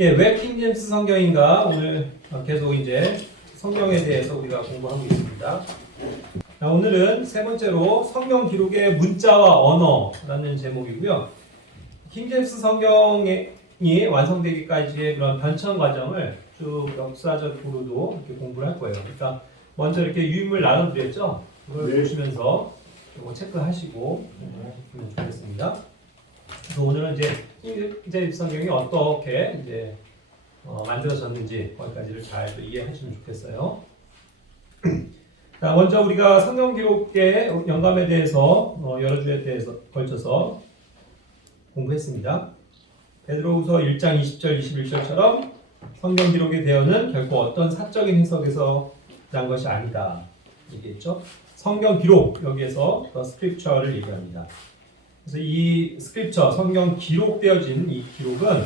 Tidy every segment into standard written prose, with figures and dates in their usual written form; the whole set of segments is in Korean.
예, 왜 킹제임스 성경인가? 오늘 계속 이제 성경에 대해서 우리가 공부하고 있습니다. 자, 오늘은 세 번째로 성경 기록의 문자와 언어라는 제목이고요. 킹제임스 성경이 완성되기까지의 그런 변천 과정을 쭉 역사적으로도 이렇게 공부를 할 거예요. 그러니까 먼저 이렇게 유인물 나눠드렸죠? 그걸 보시면서 이거 체크하시고 하시면 좋겠습니다. 그래서 오늘은 이제 킹제임스 성경이 어떻게 이제 만들어졌는지 거기까지를 잘 이해하시면 좋겠어요. 자, 먼저 우리가 성경 기록의 영감에 대해서 여러 주에 대해서 걸쳐서 공부했습니다. 베드로후서 1장 20절 21절처럼 성경 기록의 대여는 결코 어떤 사적인 해석에서 난 것이 아니다 얘기했죠. 성경 기록 여기에서 The Scripture를 얘기합니다. 그래서 이 스크립처 성경 기록되어진 이 기록은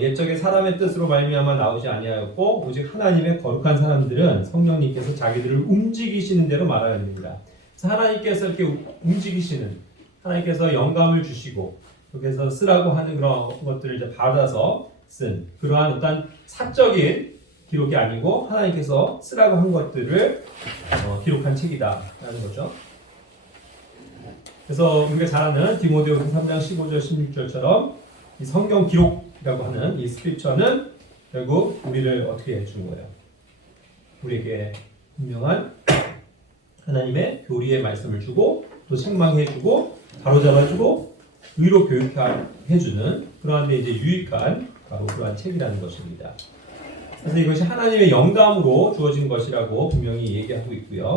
옛적에 사람의 뜻으로 말미암아 나오지 아니하였고 오직 하나님의 거룩한 사람들은 성령님께서 자기들을 움직이시는 대로 말하여 됩니다. 그래서 하나님께서 이렇게 움직이시는 하나님께서 영감을 주시고 여기서 쓰라고 하는 그런 것들을 이제 받아서 쓴 그러한 어떤 사적인 기록이 아니고 하나님께서 쓰라고 한 것들을 기록한 책이다라는 거죠. 그래서 우리가 잘 아는 디모데후서 3장 15절 16절처럼 이 성경 기록이라고 하는 이 스크립처는 결국 우리를 어떻게 해준 거예요? 우리에게 분명한 하나님의 교리의 말씀을 주고 또 책망해주고 바로잡아주고 의로 교육해주는 그러한 데 이제 유익한 바로 그러한 책이라는 것입니다. 그래서 이것이 하나님의 영감으로 주어진 것이라고 분명히 얘기하고 있고요.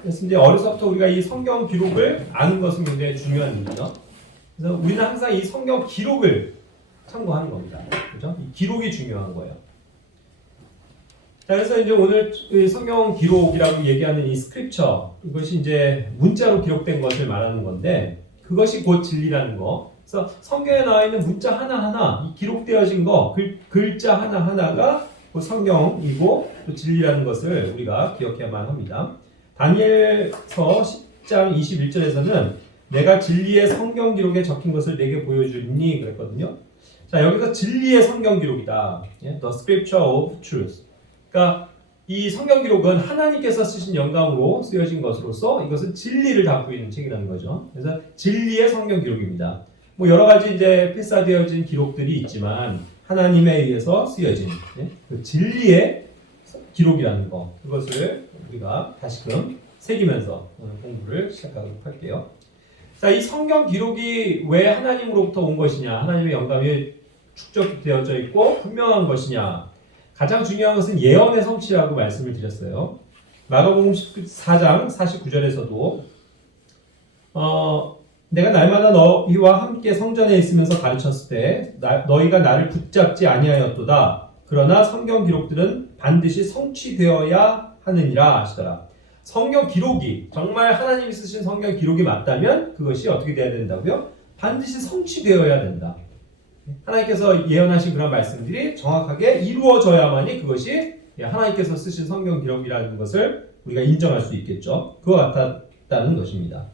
그래서 이제 어려서부터 우리가 이 성경 기록을 아는 것은 굉장히 중요한 일이죠. 그래서 우리는 항상 이 성경 기록을 참고하는 겁니다. 그렇죠? 이 기록이 중요한 거예요. 자, 그래서 이제 오늘 이 성경 기록이라고 얘기하는 이 스크립처 이것이 이제 문자로 기록된 것을 말하는 건데 그것이 곧 진리라는 거. 그래서 성경에 나와 있는 문자 하나하나, 이 기록되어진 거, 글자 하나하나가 곧 성경이고 또 진리라는 것을 우리가 기억해야만 합니다. 다니엘서 10장 21절에서는 내가 진리의 성경 기록에 적힌 것을 내게 보여주니 그랬거든요. 자, 여기서 진리의 성경 기록이다. The Scripture of Truth. 그러니까 이 성경 기록은 하나님께서 쓰신 영감으로 쓰여진 것으로서 이것은 진리를 담고 있는 책이라는 거죠. 그래서 진리의 성경 기록입니다. 뭐 여러 가지 이제 필사되어진 기록들이 있지만 하나님에 의해서 쓰여진 그 진리의 기록이라는 거 그것을 우리가 다시금 새기면서 오늘 공부를 시작하도록 할게요. 자, 이 성경 기록이 왜 하나님으로부터 온 것이냐, 하나님의 영감이 축적되어져 있고 분명한 것이냐, 가장 중요한 것은 예언의 성취라고 말씀을 드렸어요. 마가복음 14장 49절에서도 내가 날마다 너희와 함께 성전에 있으면서 가르쳤을 때 너희가 나를 붙잡지 아니하였도다. 그러나 성경 기록들은 반드시 성취되어야 하느니라 하시더라. 성경 기록이 정말 하나님이 쓰신 성경 기록이 맞다면 그것이 어떻게 되어야 된다고요? 반드시 성취되어야 된다. 하나님께서 예언하신 그런 말씀들이 정확하게 이루어져야만이 그것이 하나님께서 쓰신 성경 기록이라는 것을 우리가 인정할 수 있겠죠. 그와 같다는 것입니다.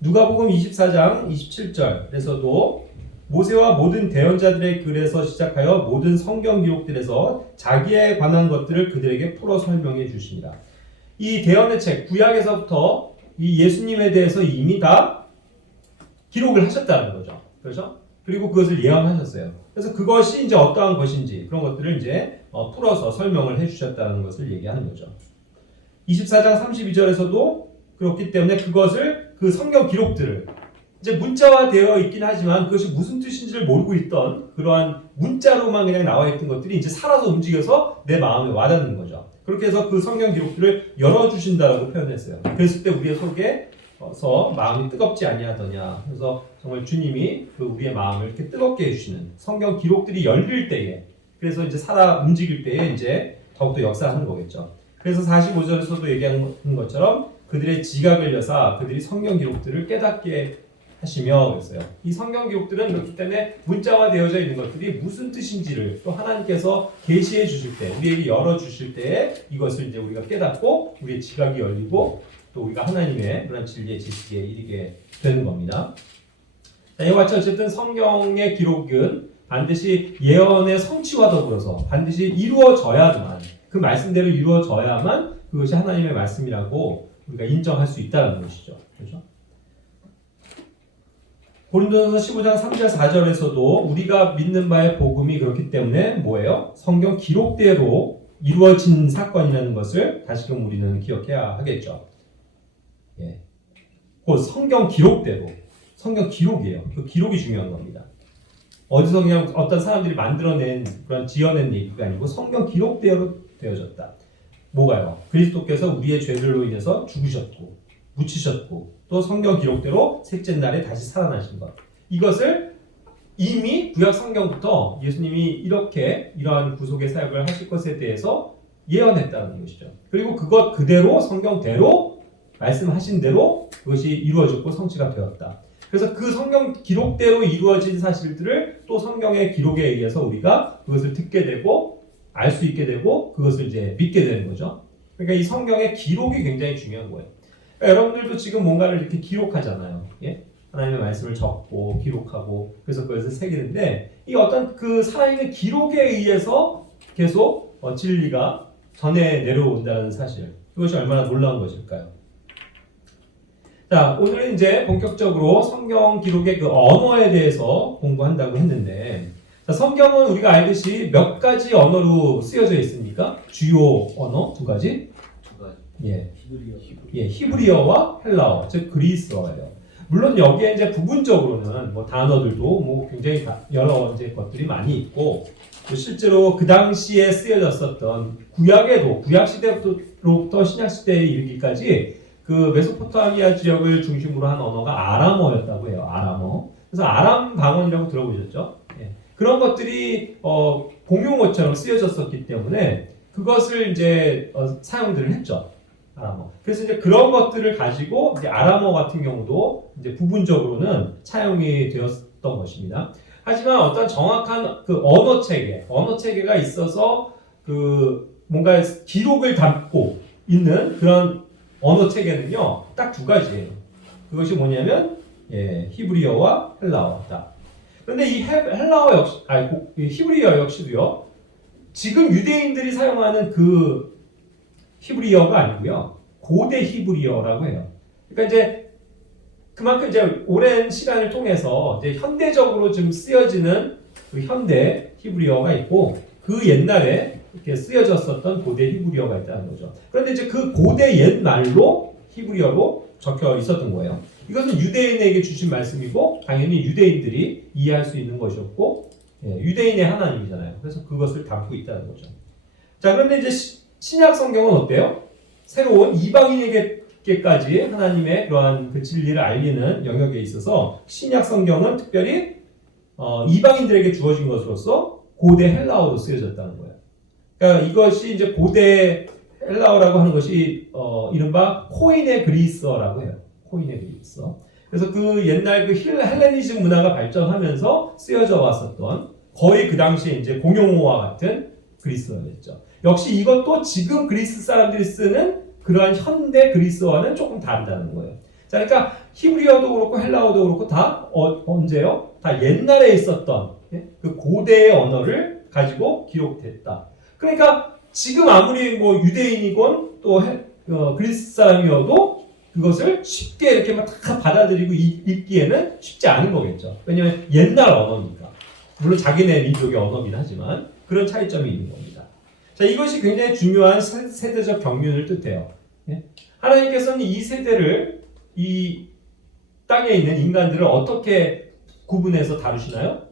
누가복음 24장 27절에서도 모세와 모든 대언자들의 글에서 시작하여 모든 성경 기록들에서 자기에 관한 것들을 그들에게 풀어 설명해 주시니라. 이 대언의 책, 구약에서부터 이 예수님에 대해서 이미 다 기록을 하셨다는 거죠. 그렇죠? 그리고 그것을 예언하셨어요. 그래서 그것이 이제 어떠한 것인지 그런 것들을 이제 풀어서 설명을 해주셨다는 것을 얘기하는 거죠. 24장 32절에서도 그렇기 때문에 그것을 그 성경 기록들을 이제 문자화되어 있긴 하지만 그것이 무슨 뜻인지를 모르고 있던 그러한 문자로만 그냥 나와 있던 것들이 이제 살아서 움직여서 내 마음에 와닿는 거죠. 그렇게 해서 그 성경 기록들을 열어주신다라고 표현했어요. 그랬을 때 우리의 속에서 마음이 뜨겁지 아니하더냐. 그래서 정말 주님이 그 우리의 마음을 이렇게 뜨겁게 해주시는 성경 기록들이 열릴 때에 그래서 이제 살아 움직일 때에 이제 더욱더 역사하는 거겠죠. 그래서 45절에서도 얘기하는 것처럼 그들의 지각을 여사 그들이 성경 기록들을 깨닫게 하시며 그랬어요. 이 성경 기록들은 그렇기 때문에 문자화되어져 있는 것들이 무슨 뜻인지를 또 하나님께서 계시해 주실 때, 우리에게 열어 주실 때에 이것을 이제 우리가 깨닫고 우리의 지각이 열리고 또 우리가 하나님의 그런 진리의 지식에 이르게 되는 겁니다. 자, 이와 같이 어쨌든 성경의 기록은 반드시 예언의 성취와 더불어서 반드시 이루어져야만, 그 말씀대로 이루어져야만 그것이 하나님의 말씀이라고 우리가 인정할 수 있다는 것이죠. 그렇죠? 고린도전서 15장 3절 4절에서도 우리가 믿는 바의 복음이 그렇기 때문에 뭐예요? 성경 기록대로 이루어진 사건이라는 것을 다시금 우리는 기억해야 하겠죠. 예. 곧 성경 기록대로, 성경 기록이에요. 그 기록이 중요한 겁니다. 어디서 그냥 어떤 사람들이 만들어낸 그런 지어낸 얘기가 아니고 성경 기록대로 되어졌다. 뭐가요? 그리스도께서 우리의 죄들로 인해서 죽으셨고 묻히셨고 또 성경 기록대로 셋째 날에 다시 살아나신 것. 이것을 이미 구약 성경부터 예수님이 이렇게 이러한 구속의 사역을 하실 것에 대해서 예언했다는 것이죠. 그리고 그것 그대로 성경대로 말씀하신 대로 그것이 이루어졌고 성취가 되었다. 그래서 그 성경 기록대로 이루어진 사실들을 또 성경의 기록에 의해서 우리가 그것을 듣게 되고 알 수 있게 되고 그것을 이제 믿게 되는 거죠. 그러니까 이 성경의 기록이 굉장히 중요한 거예요. 그러니까 여러분들도 지금 뭔가를 이렇게 기록하잖아요. 예? 하나님의 말씀을 적고 기록하고 그래서 그것을 새기는데 이 어떤 그 살아있는 기록에 의해서 계속 진리가 전해 내려온다는 사실, 그것이 얼마나 놀라운 것일까요? 자, 오늘은 이제 본격적으로 성경 기록의 그 언어에 대해서 공부한다고 했는데, 자, 성경은 우리가 알듯이 몇 가지 언어로 쓰여져 있습니까? 주요 언어 두 가지? 두 가지. 예. 히브리어. 예, 히브리어와 헬라어, 즉 그리스어예요. 물론 여기에 이제 부분적으로는 뭐 단어들도 뭐 굉장히 여러 이제 것들이 많이 있고, 실제로 그 당시에 쓰여졌었던 구약에도 구약 시대부터 신약 시대에 이르기까지 그 메소포타미아 지역을 중심으로 한 언어가 아람어였다고 해요. 아람어. 그래서 아람 방언이라고 들어보셨죠? 예. 그런 것들이 공용어처럼 쓰여졌었기 때문에 그것을 이제 사용들을 했죠. 아람어. 그래서 이제 그런 것들을 가지고 이제 아람어 같은 경우도 이제 부분적으로는 차용이 되었던 것입니다. 하지만 어떤 정확한 그 언어 체계가 있어서 그 뭔가 기록을 담고 있는 그런 언어 체계는요, 딱 두 가지예요. 그것이 뭐냐면, 예, 히브리어와 헬라어다. 그런데 이 히브리어 역시도요, 지금 유대인들이 사용하는 그 히브리어가 아니고요, 고대 히브리어라고 해요. 그러니까 이제 그만큼 이제 오랜 시간을 통해서 이제 현대적으로 좀 쓰여지는 그 현대 히브리어가 있고, 그 옛날에 이렇게 쓰여졌었던 고대 히브리어가 있다는 거죠. 그런데 이제 그 고대 옛말로 히브리어로 적혀 있었던 거예요. 이것은 유대인에게 주신 말씀이고 당연히 유대인들이 이해할 수 있는 것이었고, 예, 유대인의 하나님이잖아요. 그래서 그것을 담고 있다는 거죠. 자, 그런데 이제 신약 성경은 어때요? 새로운 이방인에게까지 하나님의 그러한 그 진리를 알리는 영역에 있어서 신약 성경은 특별히 이방인들에게 주어진 것으로서 고대 헬라어로 쓰여졌다는 거예요. 그러니까 이것이 이제 고대 헬라어라고 하는 것이 이른바 코인의 그리스어라고 해요. 코인의 그리스어. 그래서 그 옛날 그 헬레니즘 문화가 발전하면서 쓰여져 왔었던 거의 그 당시에 이제 공용어와 같은 그리스어였죠. 역시 이것도 지금 그리스 사람들이 쓰는 그러한 현대 그리스어와는 조금 다르다는 거예요. 자, 그러니까 히브리어도 그렇고 헬라어도 그렇고 다 언제요? 다 옛날에 있었던 그 고대의 언어를 가지고 기록됐다. 그러니까 지금 아무리 뭐 유대인이건 또 그리스 사람이어도 그것을 쉽게 이렇게 막 다 받아들이고 읽기에는 쉽지 않은 거겠죠. 왜냐하면 옛날 언어니까. 물론 자기네 민족의 언어긴 하지만 그런 차이점이 있는 겁니다. 자, 이것이 굉장히 중요한 세대적 경륜을 뜻해요. 예? 하나님께서는 이 세대를, 이 땅에 있는 인간들을 어떻게 구분해서 다루시나요?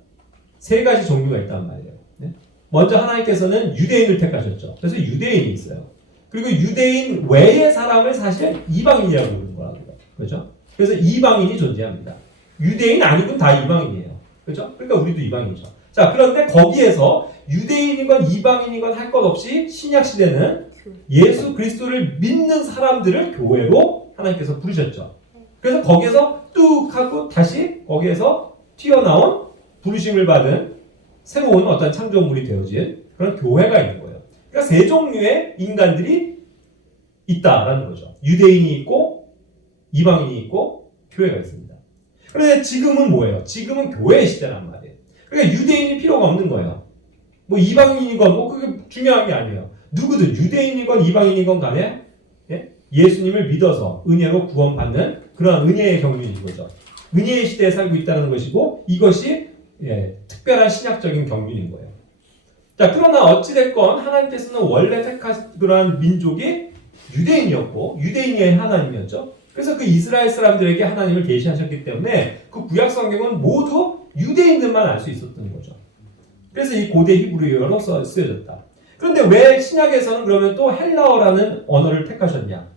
세 가지 종류가 있단 말이에요. 네? 먼저 하나님께서는 유대인을 택하셨죠. 그래서 유대인이 있어요. 그리고 유대인 외의 사람을 사실 이방인이라고 부르는 거라고요. 그렇죠? 그래서 이방인이 존재합니다. 유대인 아니군 다 이방인이에요. 그렇죠? 그러니까 우리도 이방인이죠. 자, 그런데 거기에서 유대인이건 이방인이건 할 것 없이 신약 시대는 예수 그리스도를 믿는 사람들을 교회로 하나님께서 부르셨죠. 그래서 거기에서 뚝 하고 다시 거기에서 튀어나온 부르심을 받은 새로운 어떤 창조물이 되어진 그런 교회가 있는 거예요. 그러니까 세 종류의 인간들이 있다라는 거죠. 유대인이 있고 이방인이 있고 교회가 있습니다. 그런데 지금은 뭐예요? 지금은 교회의 시대란 말이에요. 그러니까 유대인이 필요가 없는 거예요. 뭐 이방인이건 뭐 그게 중요한 게 아니에요. 누구든 유대인이건 이방인이건 간에 예수님을 믿어서 은혜로 구원받는 그러한 은혜의 경륜인 거죠. 은혜의 시대에 살고 있다는 것이고 이것이 특별한 신약적인 경륜인 거예요. 자, 그러나 어찌됐건 하나님께서는 원래 택하신 그러한 민족이 유대인이었고 유대인의 하나님이었죠. 그래서 그 이스라엘 사람들에게 하나님을 계시하셨기 때문에 그 구약 성경은 모두 유대인들만 알 수 있었던 거죠. 그래서 이 고대 히브리어로 쓰여졌다. 그런데 왜 신약에서는 그러면 또 헬라어라는 언어를 택하셨냐?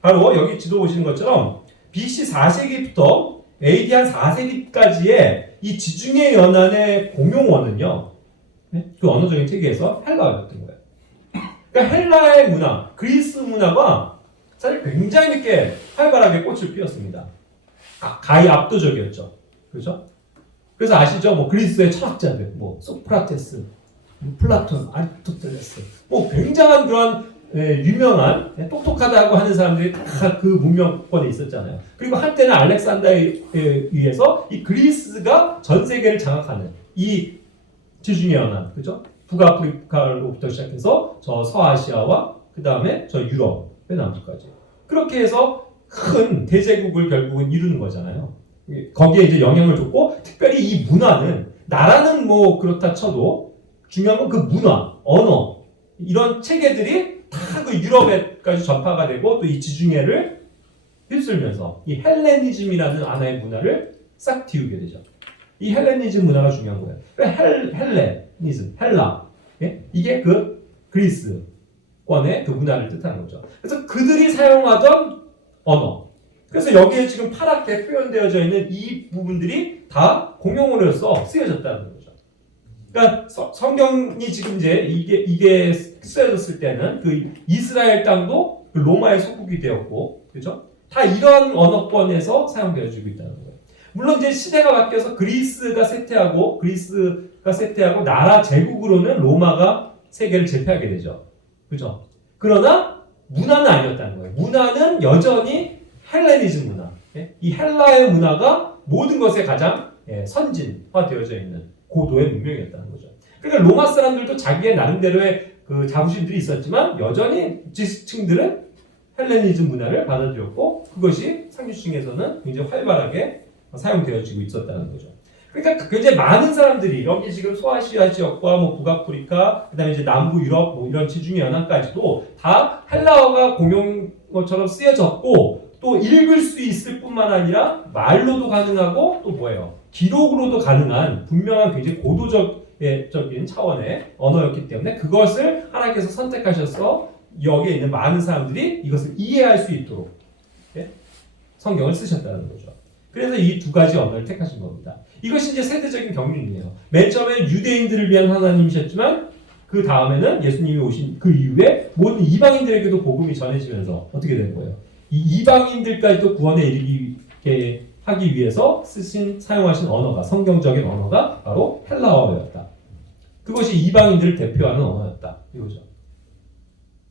바로 여기 지도 보시는 것처럼 BC 4세기부터 AD 한 4세기까지의 이 지중해 연안의 공용어는요, 그 언어적인 체계에서 헬라어였던 거예요. 그러니까 헬라의 문화, 그리스 문화가 사실 굉장히 이렇게 활발하게 꽃을 피웠습니다. 가히 압도적이었죠. 그렇죠? 그래서 아시죠? 뭐 그리스의 철학자들, 뭐 소크라테스, 플라톤, 아리스토텔레스, 뭐 굉장한 그런 유명한 똑똑하다고 하는 사람들이 다 그 문명권에 있었잖아요. 그리고 한때는 알렉산더에 의해서 이 그리스가 전 세계를 장악하는 이 지중해 연안, 그죠? 북아프리카로부터 시작해서 저 서아시아와 그 다음에 저 유럽의 남부까지 그렇게 해서 큰 대제국을 결국은 이루는 거잖아요. 거기에 이제 영향을 줬고 특별히 이 문화는 나라는 뭐 그렇다 쳐도 중요한 건 그 문화, 언어 이런 체계들이 다 그 유럽에까지 전파가 되고 또 이 지중해를 휩쓸면서 이 헬레니즘이라는 하나의 문화를 싹 틔우게 되죠. 이 헬레니즘 문화가 중요한 거예요. 헬레니즘, 헬라 이게 그 그리스권의 그 문화를 뜻하는 거죠. 그래서 그들이 사용하던 언어 그래서 여기에 지금 파랗게 표현되어져 있는 이 부분들이 다 공용어로서 쓰여졌다는 거죠. 그러니까 성경이 지금 이제 이게 쓰여졌을 때는 그 이스라엘 땅도 그 로마의 속국이 되었고, 그렇죠? 다 이런 언어권에서 사용되어지고 있다는 거예요. 물론 이제 시대가 바뀌어서 그리스가 쇠퇴하고 나라 제국으로는 로마가 세계를 제패하게 되죠. 그렇죠? 그러나 문화는 아니었다는 거예요. 문화는 여전히 헬레니즘 문화. 이 헬라의 문화가 모든 것에 가장 선진화되어져 있는 고도의 문명이었다는 거죠. 그러니까 로마 사람들도 자기의 나름대로의 그 자부심들이 있었지만 여전히 지식층들은 헬레니즘 문화를 받아들였고 그것이 상류층에서는 굉장히 활발하게 사용되어지고 있었다는 거죠. 그러니까 굉장히 많은 사람들이 여기 지금 소아시아 지역과 뭐 북아프리카, 그다음에 이제 남부 유럽 뭐 이런 지중해 연안까지도 다 헬라어가 공용어처럼 쓰여졌고 또 읽을 수 있을 뿐만 아니라 말로도 가능하고 또 뭐예요? 기록으로도 가능한 분명한 굉장히 고도적인 차원의 언어였기 때문에 그것을 하나님께서 선택하셔서 여기에 있는 많은 사람들이 이것을 이해할 수 있도록 성경을 쓰셨다는 거죠. 그래서 이 두 가지 언어를 택하신 겁니다. 이것이 이제 세대적인 경륜이에요. 맨 처음에 유대인들을 위한 하나님이셨지만 그 다음에는 예수님이 오신 그 이후에 모든 이방인들에게도 복음이 전해지면서 어떻게 된 거예요? 이 이방인들까지도 구원에 이르게 하기 위해서 사용하신 언어가 성경적인 언어가 바로 헬라어였다. 그것이 이방인들을 대표하는 언어였다. 이거죠.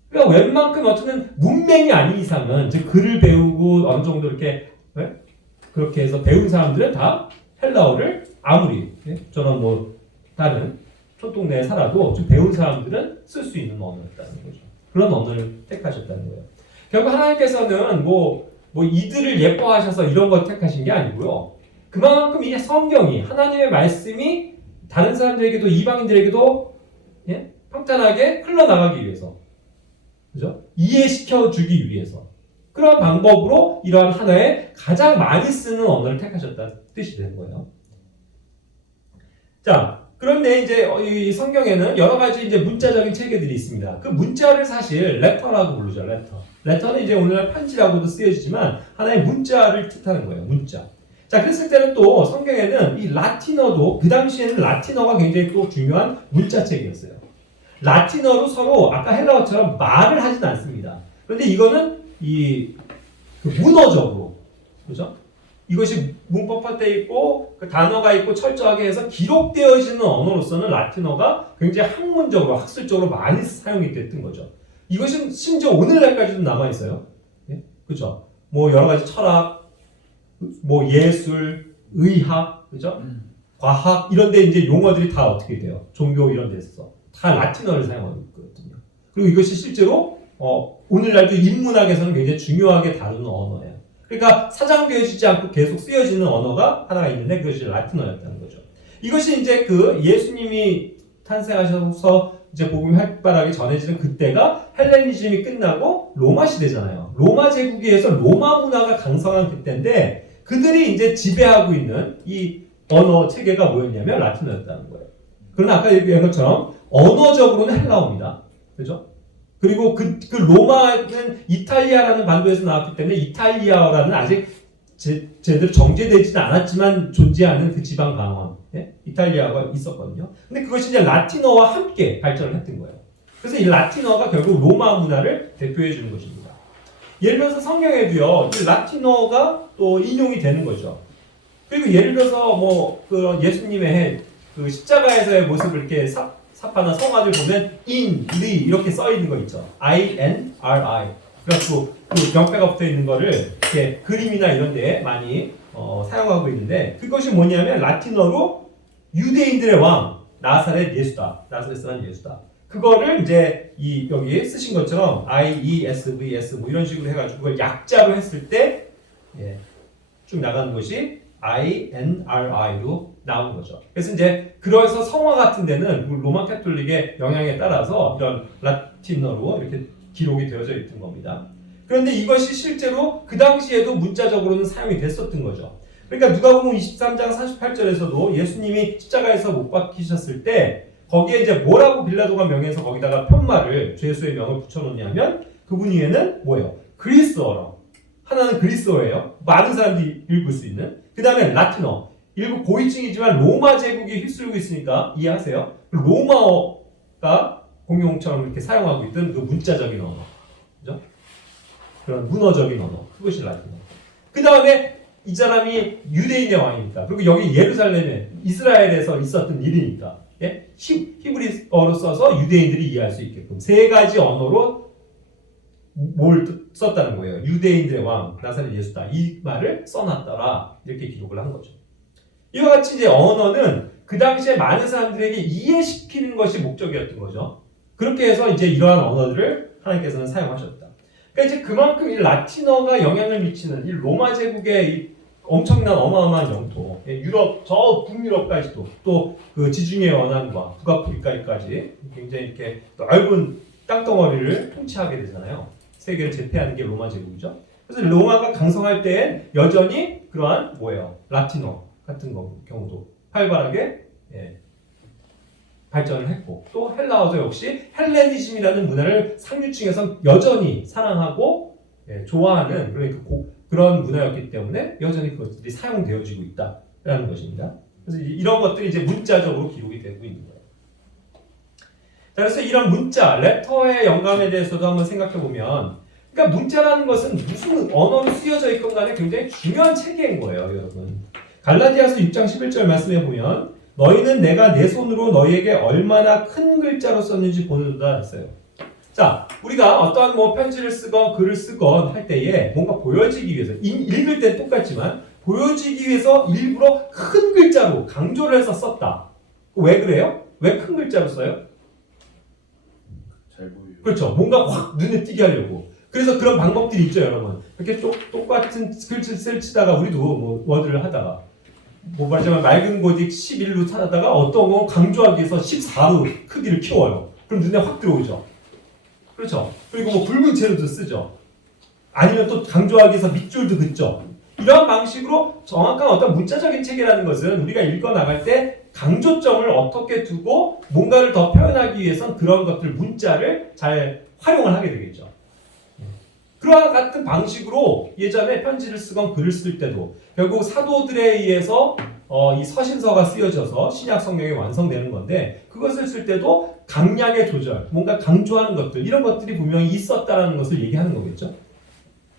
그러니까 웬만큼 어쨌든 문맹이 아닌 이상은 즉 글을 배우고 어느 정도 이렇게 그렇게 해서 배운 사람들은 다 헬라어를 아무리 저는 뭐 다른 촌동네에 살아도 좀 배운 사람들은 쓸 수 있는 언어였다는 거죠. 그런 언어를 택하셨다는 거예요. 결국 하나님께서는 뭐 이들을 예뻐하셔서 이런 걸 택하신 게 아니고요. 그만큼 이 성경이 하나님의 말씀이 다른 사람들에게도 이방인들에게도 평탄하게 흘러나가기 위해서, 그죠? 이해시켜 주기 위해서 그런 방법으로 이러한 하나의 가장 많이 쓰는 언어를 택하셨다는 뜻이 되는 거예요. 자, 그런데 이제 이 성경에는 여러 가지 이제 문자적인 체계들이 있습니다. 그 문자를 사실 레터라고 부르죠. 레터는 이제 오늘날 편지라고도 쓰여지지만 하나의 문자를 뜻하는 거예요. 문자. 자, 그랬을 때는 또 성경에는 이 라틴어도 그 당시에는 라틴어가 굉장히 또 중요한 문자책이었어요. 라틴어로 서로 아까 헬라어처럼 말을 하진 않습니다. 그런데 이거는 그 문어적으로, 그죠? 이것이 문법화되어 있고 그 단어가 있고 철저하게 해서 기록되어지는 언어로서는 라틴어가 굉장히 학문적으로 학술적으로 많이 사용이 됐던 거죠. 이것은 심지어 오늘날까지도 남아 있어요. 그죠? 뭐 여러 가지 철학, 뭐 예술, 의학, 그죠? 과학 이런 데 이제 용어들이 다 어떻게 돼요? 종교 이런 데서 다 라틴어를 사용하고 있거든요. 그리고 이것이 실제로 오늘날도 인문학에서는 굉장히 중요하게 다루는 언어예요. 그러니까 사장되어지지 않고 계속 쓰여지는 언어가 하나가 있는데 그것이 라틴어였다는 거죠. 이것이 이제 그 예수님이 탄생하셔서 이제 복음이 활발하게 전해지는 그때가 헬레니즘이 끝나고 로마 시대잖아요. 로마 제국에 의해서 로마 문화가 강성한 그때인데 그들이 이제 지배하고 있는 이 언어 체계가 뭐였냐면 라틴어였다는 거예요. 그러나 아까 얘기한 것처럼 언어적으로는 헬라어입니다. 그죠? 그리고 그 로마는 이탈리아라는 반도에서 나왔기 때문에 이탈리아어라는 아직 제대로 정제되지는 않았지만 존재하는 그 지방 방언, 예? 이탈리아가 있었거든요. 근데 그것이 이제 라틴어와 함께 발전을 했던 거예요. 그래서 이 라틴어가 결국 로마 문화를 대표해 주는 것입니다. 예를 들어서 성경에도요, 이 라틴어가 또 인용이 되는 거죠. 그리고 예를 들어서 그 예수님의 그 십자가에서의 모습을 이렇게 사파나 성화들 보면 in, 리 이렇게 써 있는 거 있죠. I-N-R-I. 그래서 그 병패가 붙어 있는 거를 이렇게 그림이나 이런 데에 많이 사용하고 있는데 그것이 뭐냐면 라틴어로 유대인들의 왕 나사렛 예수다. 나사렛 사람 예수다. 그거를 이제 여기 쓰신 것처럼 I-E-S-V-S 뭐 이런 식으로 해가지고 그걸 약자로 했을 때 쭉 나가는 것이 I-N-R-I로 나오는 거죠. 그래서 이제 그래서 성화 같은 데는 로마 카톨릭의 영향에 따라서 이런 라틴어로 이렇게 기록이 되어져 있던 겁니다. 그런데 이것이 실제로 그 당시에도 문자적으로는 사용이 됐었던 거죠. 그러니까 누가복음 23장 48절에서도 예수님이 십자가에서 못 박히셨을 때 거기에 이제 뭐라고 빌라도가 명해서 거기다가 편말을 죄수의 명을 붙여놓냐면 그분 위에는 뭐예요? 그리스어로. 하나는 그리스어예요. 많은 사람들이 읽을 수 있는. 그 다음에 라틴어. 일부 고위층이지만 로마 제국이 휩쓸고 있으니까 이해하세요. 로마어가 공용처럼 이렇게 사용하고 있던 그 문자적인 언어. 그죠? 그런 문어적인 언어. 그것이 라틴어. 그 다음에 이 사람이 유대인의 왕이니까. 그리고 여기 예루살렘에 이스라엘에서 있었던 일이니까. 예? 히브리어로 써서 유대인들이 이해할 수 있게끔. 세 가지 언어로 뭘 썼다는 거예요. 유대인들의 왕, 나사렛 예수다. 이 말을 써놨더라. 이렇게 기록을 한 거죠. 이와 같이 이제 언어는 그 당시에 많은 사람들에게 이해시키는 것이 목적이었던 거죠. 그렇게 해서 이제 이러한 언어들을 하나님께서는 사용하셨다. 그러니까 이제 그만큼 이 라틴어가 영향을 미치는 이 로마 제국의 이 엄청난 어마어마한 영토, 유럽, 저 북유럽까지도 또 그 지중해 연안과 북아프리카까지 굉장히 이렇게 넓은 땅덩어리를 통치하게 되잖아요. 세계를 제패하는 게 로마 제국이죠. 그래서 로마가 강성할 때엔 여전히 그러한 라틴어 같은 경우도 활발하게 발전을 했고 또 헬라어도 역시 헬레니즘이라는 문화를 상류층에서 여전히 사랑하고 좋아하는 그런 문화였기 때문에 여전히 그것들이 사용되어지고 있다라는 것입니다. 그래서 이런 것들이 이제 문자적으로 기록이 되고 있는 거예요. 자, 그래서 이런 문자, 레터의 영감에 대해서도 한번 생각해 보면, 그러니까 문자라는 것은 무슨 언어로 쓰여져 있건 간에 굉장히 중요한 체계인 거예요, 여러분. 갈라디아서 6장 11절 말씀해 보면, 너희는 내가 내 손으로 너희에게 얼마나 큰 글자로 썼는지 보는다 했어요. 자, 우리가 어떠한 편지를 쓰건 글을 쓰건 할 때에 뭔가 보여지기 위해서, 읽을 땐 똑같지만, 보여지기 위해서 일부러 큰 글자로 강조를 해서 썼다. 왜 그래요? 왜 큰 글자로 써요? 잘 보여요. 그렇죠. 뭔가 확 눈에 띄게 하려고. 그래서 그런 방법들이 있죠, 여러분. 이렇게 똑같은 글씨를 치다가 우리도 워드를 하다가 말하자면 맑은 고딕 11로 찾아다가 어떤 거 강조하기 위해서 14로 크기를 키워요. 그럼 눈에 확 들어오죠. 그렇죠. 그리고 붉은 채로도 쓰죠. 아니면 또 강조하기 위해서 밑줄도 긋죠. 이러한 방식으로 정확한 어떤 문자적인 체계라는 것은 우리가 읽어 나갈 때 강조점을 어떻게 두고 뭔가를 더 표현하기 위해선 그런 것들 문자를 잘 활용을 하게 되겠죠. 그와 같은 방식으로 예전에 편지를 쓰건 글을 쓸 때도 결국 사도들에 의해서 이 서신서가 쓰여져서 신약 성경이 완성되는 건데 그것을 쓸 때도 강약의 조절, 뭔가 강조하는 것들 이런 것들이 분명히 있었다라는 것을 얘기하는 거겠죠.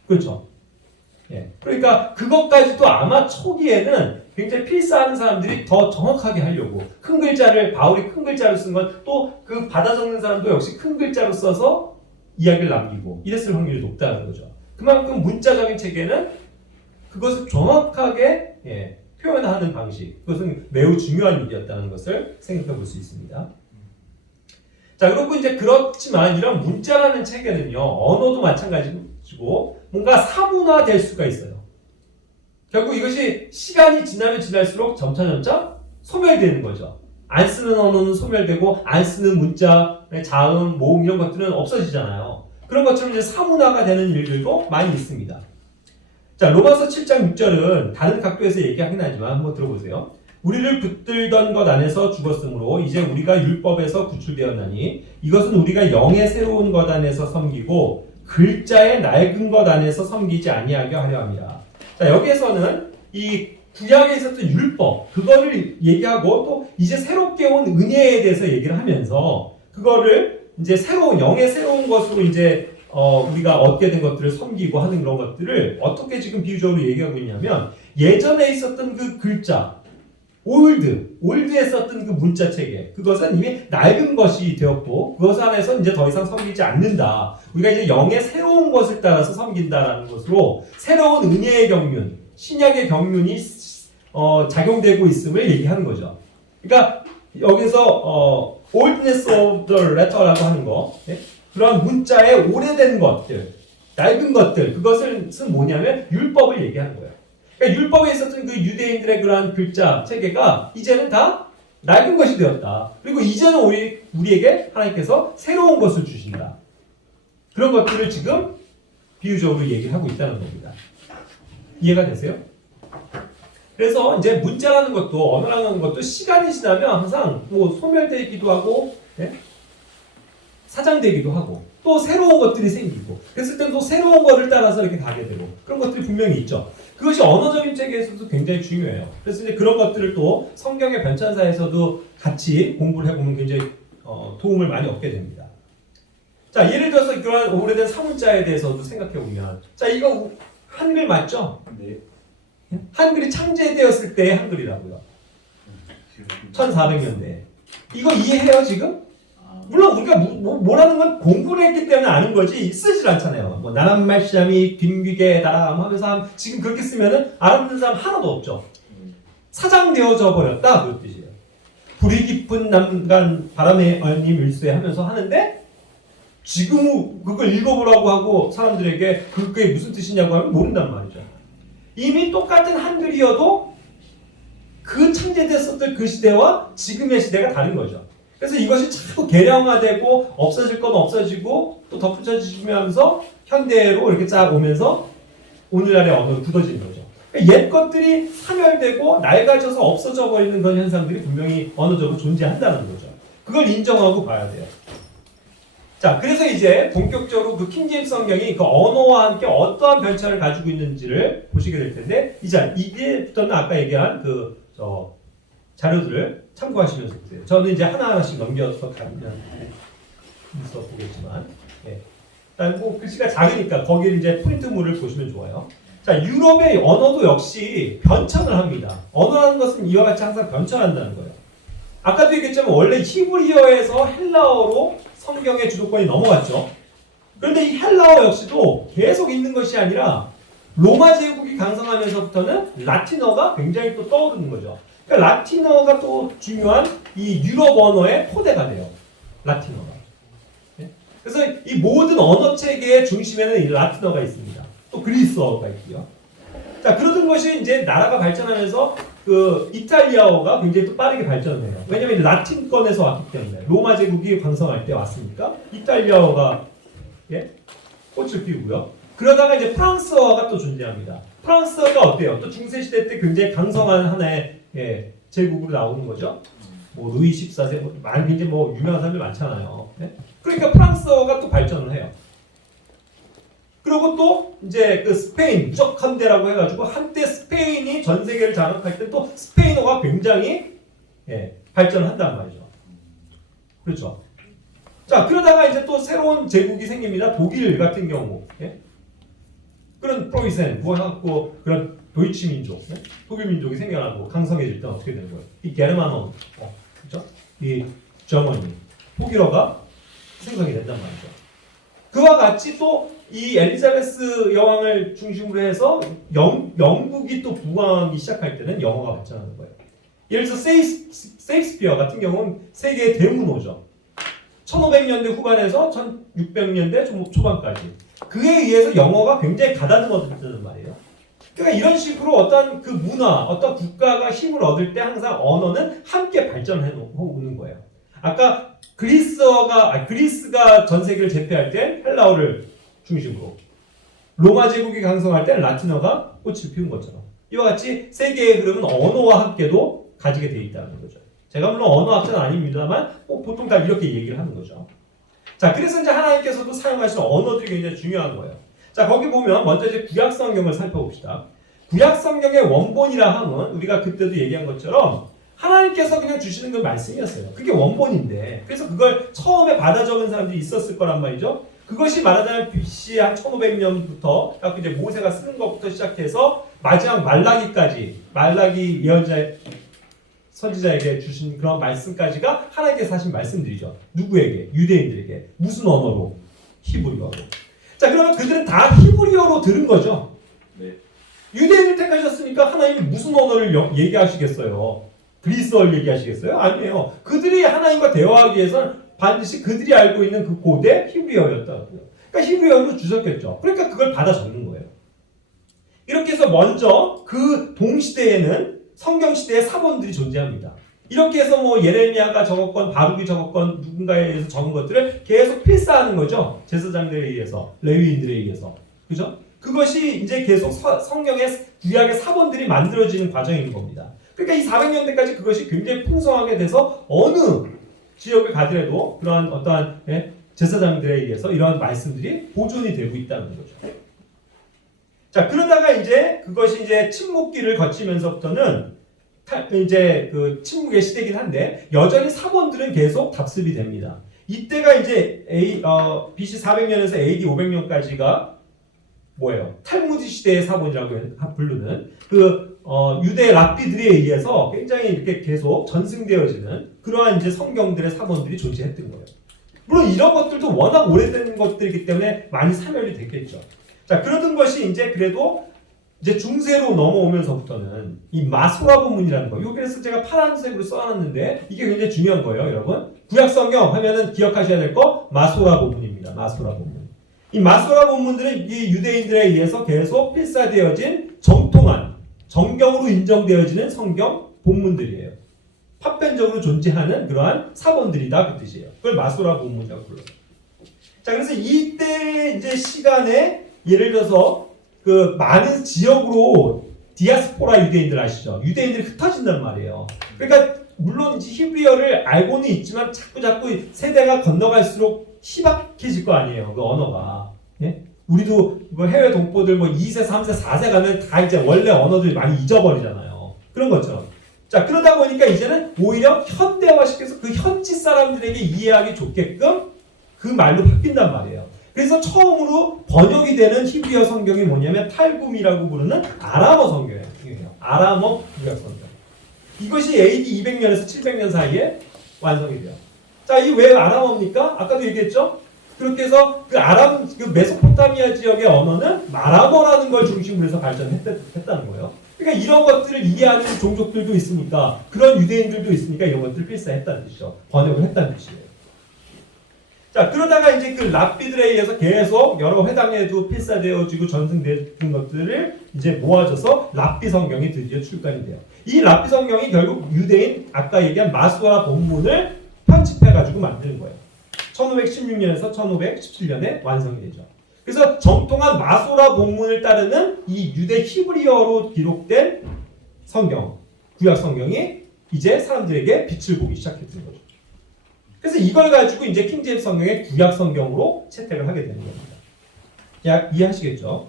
그렇죠. 그러니까 그것까지도 아마 초기에는 굉장히 필사하는 사람들이 더 정확하게 하려고 큰 글자를 바울이 큰 글자로 쓴 건 또 그 받아 적는 사람도 역시 큰 글자로 써서 이야기를 남기고 이랬을 확률이 높다는 거죠. 그만큼 문자적인 체계는 그것을 정확하게 표현하는 방식, 그것은 매우 중요한 일이었다는 것을 생각해 볼 수 있습니다. 자, 그리고 이제 그렇지만 이런 문자라는 체계는요, 언어도 마찬가지고 뭔가 사문화될 수가 있어요. 결국 이것이 시간이 지나면 지날수록 점차 소멸되는 거죠. 안 쓰는 언어는 소멸되고 안 쓰는 문자, 자음, 모음 이런 것들은 없어지잖아요. 그런 것처럼 이제 사문화가 되는 일들도 많이 있습니다. 자, 로마서 7장 6절은 다른 각도에서 얘기하긴 하지만 한번 들어보세요. 우리를 붙들던 것 안에서 죽었으므로 이제 우리가 율법에서 구출되었나니 이것은 우리가 영의 새로운 것 안에서 섬기고 글자의 낡은 것 안에서 섬기지 아니하게 하려 함이라. 자, 여기에서는 이 구약에 있었던 율법 그거를 얘기하고 또 이제 새롭게 온 은혜에 대해서 얘기를 하면서 그거를 이제 새로운 영의 새로운 것으로 이제 우리가 얻게 된 것들을 섬기고 하는 그런 것들을 어떻게 지금 비유적으로 얘기하고 있냐면 예전에 있었던 그 글자 올드에 썼던 그 문자 체계 그것은 이미 낡은 것이 되었고 그것 안에서 이제 더 이상 섬기지 않는다. 우리가 이제 영의 새로운 것을 따라서 섬긴다라는 것으로 새로운 은혜의 경륜, 신약의 경륜이 작용되고 있음을 얘기하는 거죠. 그러니까 여기서 oldness of the letter라고 하는 거, 네? 그런 문자의 오래된 것들, 낡은 것들 그것은 뭐냐면 율법을 얘기하는 거예요. 그러니까 율법에 있었던 그 유대인들의 그러한 글자 체계가 이제는 다 낡은 것이 되었다. 그리고 이제는 우리에게 하나님께서 새로운 것을 주신다. 그런 것들을 지금 비유적으로 얘기를 하고 있다는 겁니다. 이해가 되세요? 그래서 이제 문자라는 것도 언어라는 것도 시간이 지나면 항상 뭐 소멸되기도 하고 사장되기도 하고 또 새로운 것들이 생기고 그랬을 땐 또 새로운 것을 따라서 이렇게 가게 되고 그런 것들이 분명히 있죠. 그것이 언어적인 체계에서도 굉장히 중요해요. 그래서 이제 그런 것들을 또 성경의 변천사에서도 같이 공부를 해보면 굉장히 도움을 많이 얻게 됩니다. 자, 예를 들어서 그런 오래된 사문자에 대해서도 생각해 보면 자, 이거 한글 맞죠? 네. 한글이 창제되었을 때의 한글이라고요. 1400년대. 이거 이해해요 지금? 물론 우리가 뭐라는 건 공부를 했기 때문에 아는 거지 쓰질 않잖아요. 뭐 나란말씨함이 빈귀게다 하면서 지금 그렇게 쓰면은 알아듣는 사람 하나도 없죠. 사장되어져 버렸다 그 뜻이에요. 불이 깊은 남간 바람의 얼님 일수에 하면서 하는데 지금 그걸 읽어보라고 하고 사람들에게 그게 무슨 뜻이냐고 하면 모른단 말이죠. 이미 똑같은 한글이어도 그 창제됐었던 그 시대와 지금의 시대가 다른 거죠. 그래서 이것이 자꾸 개량화되고 없어질 건 없어지고 또 덧붙여지면서 현대로 이렇게 쫙 오면서 오늘날의 언어로 굳어지는 거죠. 그러니까 옛 것들이 사멸되고 낡아져서 없어져 버리는 그런 현상들이 분명히 언어적으로 존재한다는 거죠. 그걸 인정하고 봐야 돼요. 자, 그래서 이제 본격적으로 그 킹제임스 성경이 그 언어와 함께 어떠한 변천을 가지고 있는지를 보시게 될 텐데 이제부터는 아까 얘기한 자료들을 참고하시면서 보세요. 저는 이제 하나하나씩 넘겨서 가면 있어 보겠지만, 일단 뭐 글씨가 작으니까 거기를 이제 프린트물을 보시면 좋아요. 자, 유럽의 언어도 역시 변천을 합니다. 언어라는 것은 이와 같이 항상 변천한다는 거예요. 아까도 얘기했지만 원래 히브리어에서 헬라어로 성경의 주도권이 넘어갔죠. 그런데 이 헬라어 역시도 계속 있는 것이 아니라 로마 제국이 강성하면서부터는 라틴어가 굉장히 또 떠오르는 거죠. 그러니까 라틴어가 또 중요한 이 유럽 언어의 토대가 돼요. 라틴어가. 그래서 이 모든 언어 체계의 중심에는 이 라틴어가 있습니다. 또 그리스어가 있고요. 자, 그러던 것이 이제 나라가 발전하면서 그 이탈리아어가 굉장히 또 빠르게 발전을 해요. 왜냐면 라틴권에서 왔기 때문에 로마 제국이 강성할 때 왔으니까 이탈리아어가 꽃을 피우고요. 그러다가 이제 프랑스어가 또 존재합니다. 프랑스어가 어때요? 또 중세 시대 때 굉장히 강성한 하나의 제국으로 나오는 거죠. 뭐 루이 14세 굉장히 뭐 유명한 사람들 많잖아요. 그러니까 프랑스어가 또 발전을 해요. 그리고 또 이제 그 스페인 무적함대라고 해가지고 한때 스페인이 전 세계를 장악할 때 또 스페인어가 굉장히 발전을 한단 말이죠. 그렇죠. 자, 그러다가 이제 또 새로운 제국이 생깁니다. 독일 같은 경우 그런 프로이센 구해갖고 그런 도이치 민족, 독일 민족이 생겨나고 강성해질 때 어떻게 되는 거예요? 이 게르만어, 그렇죠? 이 저머니, 독일어가 생성이 된단 말이죠. 그와 같이 또 이 엘리자베스 여왕을 중심으로 해서 영국이 또 부강하기 시작할 때는 영어가 발전하는 거예요. 예를 들어서 세익스피어 같은 경우는 세계의 대문호죠. 1500년대 후반에서 1600년대 초반까지. 그에 의해서 영어가 굉장히 가다듬어졌다는 말이에요. 그러니까 이런 식으로 어떤 그 문화, 어떤 국가가 힘을 얻을 때 항상 언어는 함께 발전해 오는 거예요. 아까 그리스가 전 세계를 제패할 때 헬라어를 중심으로, 로마 제국이 강성할 때 라틴어가 꽃을 피운 것처럼, 이와 같이 세계의 흐름은 언어와 함께도 가지게 돼 있다는 거죠. 제가 물론 언어학자는 아닙니다만 보통 다 이렇게 얘기를 하는 거죠. 자, 그래서 이제 하나님께서도 사용하시는 언어들이 굉장히 중요한 거예요. 자, 거기 보면 먼저 이제 구약 성경을 살펴봅시다. 구약 성경의 원본이라 함은 우리가 그때도 얘기한 것처럼 하나님께서 그냥 주시는 그 말씀이었어요. 그게 원본인데, 그래서 그걸 처음에 받아 적은 사람들이 있었을 거란 말이죠. 그것이 말하자면 BC 한 1500년부터 이제 모세가 쓰는 것부터 시작해서 마지막 말라기까지, 말라기 예언자 선지자에게 주신 그런 말씀까지가 하나님께서 하신 말씀들이죠. 누구에게? 유대인들에게. 무슨 언어로? 히브리어로. 자, 그러면 그들은 다 히브리어로 들은 거죠. 네. 유대인을 택하셨으니까 하나님이 무슨 언어를 얘기하시겠어요? 그리스어를 얘기하시겠어요? 아니에요. 그들이 하나님과 대화하기 위해서는 반드시 그들이 알고 있는 그 고대 히브리어였다고요. 그러니까 히브리어로 주셨겠죠. 그러니까 그걸 받아 적는 거예요. 이렇게 해서 먼저 그 동시대에는 성경시대의 사본들이 존재합니다. 이렇게 해서 뭐 예레미야가 적었건 바룩이 적었건 누군가에 의해서 적은 것들을 계속 필사하는 거죠. 제사장들에 의해서, 레위인들에 의해서. 그죠? 그것이 이제 계속 성경의 구약의 사본들이 만들어지는 과정인 겁니다. 그러니까 이 400년대까지 그것이 굉장히 풍성하게 돼서 어느 지역을 가더라도 그러한 어떠한 제사장들에 의해서 이러한 말씀들이 보존이 되고 있다는 거죠. 자, 그러다가 이제 그것이 이제 침묵기를 거치면서부터는 이제 그 침묵의 시대이긴 한데 여전히 사본들은 계속 답습이 됩니다. 이때가 이제 BC 400년에서 AD 500년까지가 뭐예요? 탈무드 시대의 사본이라고 부르는 그 유대 랍비들에 의해서 굉장히 이렇게 계속 전승되어지는 그러한 이제 성경들의 사본들이 존재했던 거예요. 물론 이런 것들도 워낙 오래된 것들이기 때문에 많이 사멸이 됐겠죠. 자, 그러던 것이 이제 그래도 이제 중세로 넘어오면서부터는 이 마소라 본문이라는 거. 여기에서 제가 파란색으로 써놨는데 이게 굉장히 중요한 거예요, 여러분. 구약 성경 하면은 기억하셔야 될 거 마소라 본문입니다. 마소라 본문. 이 마소라 본문들은 이 유대인들에 의해서 계속 필사되어진 정통한 정경으로 인정되어지는 성경 본문들이에요. 파편적으로 존재하는 그러한 사본들이다 그 뜻이에요. 그걸 마소라 본문이라고 불러요. 자, 그래서 이때 이제 시간에 예를 들어서 그 많은 지역으로 디아스포라 유대인들 아시죠? 유대인들이 흩어진단 말이에요. 그러니까 물론 이제 히브리어를 알고는 있지만 자꾸 세대가 건너갈수록 희박해질 거 아니에요. 그 언어가. 예? 우리도 뭐 해외 동포들 뭐 2세, 3세, 4세 가면 다 이제 원래 언어들이 많이 잊어버리잖아요. 그런 것처럼. 자, 그러다 보니까 이제는 오히려 현대화시켜서 그 현지 사람들에게 이해하기 좋게끔 그 말로 바뀐단 말이에요. 그래서 처음으로 번역이 되는 히브리어 성경이 뭐냐면 탈굼이라고 부르는 아람어 성경이에요. 아람어 구약 성경. 이것이 AD 200년에서 700년 사이에 완성이 돼요. 자, 이 왜 아람어입니까? 아까도 얘기했죠? 그렇게 해서 그 메소포타미아 지역의 언어는 아람어라는 걸 중심으로 해서 발전했다는 거예요. 그러니까 이런 것들을 이해하는 종족들도 있으니까, 그런 유대인들도 있으니까 이런 것들을 필사했다는 뜻이죠. 번역을 했다는 뜻이에요. 자, 그러다가 이제 그 랍비들에 의해서 계속 여러 회당에도 필사되어지고 전승된 것들을 이제 모아져서 랍비 성경이 드디어 출간이 돼요. 이 랍비 성경이 결국 유대인 아까 얘기한 마수아 본문을 편집해가지고 만드는 거예요. 1516년에서 1517년에 완성이 되죠. 그래서 정통한 마소라 본문을 따르는 이 유대 히브리어로 기록된 성경, 구약 성경이 이제 사람들에게 빛을 보기 시작했던 거죠. 그래서 이걸 가지고 이제 킹제임스 성경의 구약 성경으로 채택을 하게 되는 겁니다. 이해하시겠죠?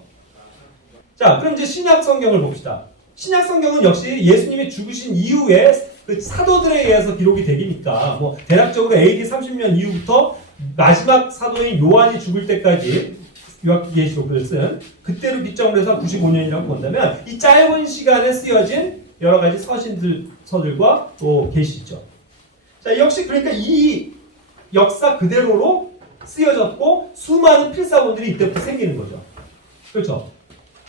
자, 그럼 이제 신약 성경을 봅시다. 신약 성경은 역시 예수님이 죽으신 이후에 그 사도들에 의해서 기록이 되기니까 뭐 대략적으로 AD 30년 이후부터 마지막 사도인 요한이 죽을 때까지 요한계시록을 쓴 그때로 기점으로 해서 95년이라고 본다면 이 짧은 시간에 쓰여진 여러 가지 서신들과 또 계시죠. 자, 역시 그러니까 이 역사 그대로로 쓰여졌고 수많은 필사본들이 이때부터 생기는 거죠. 그렇죠?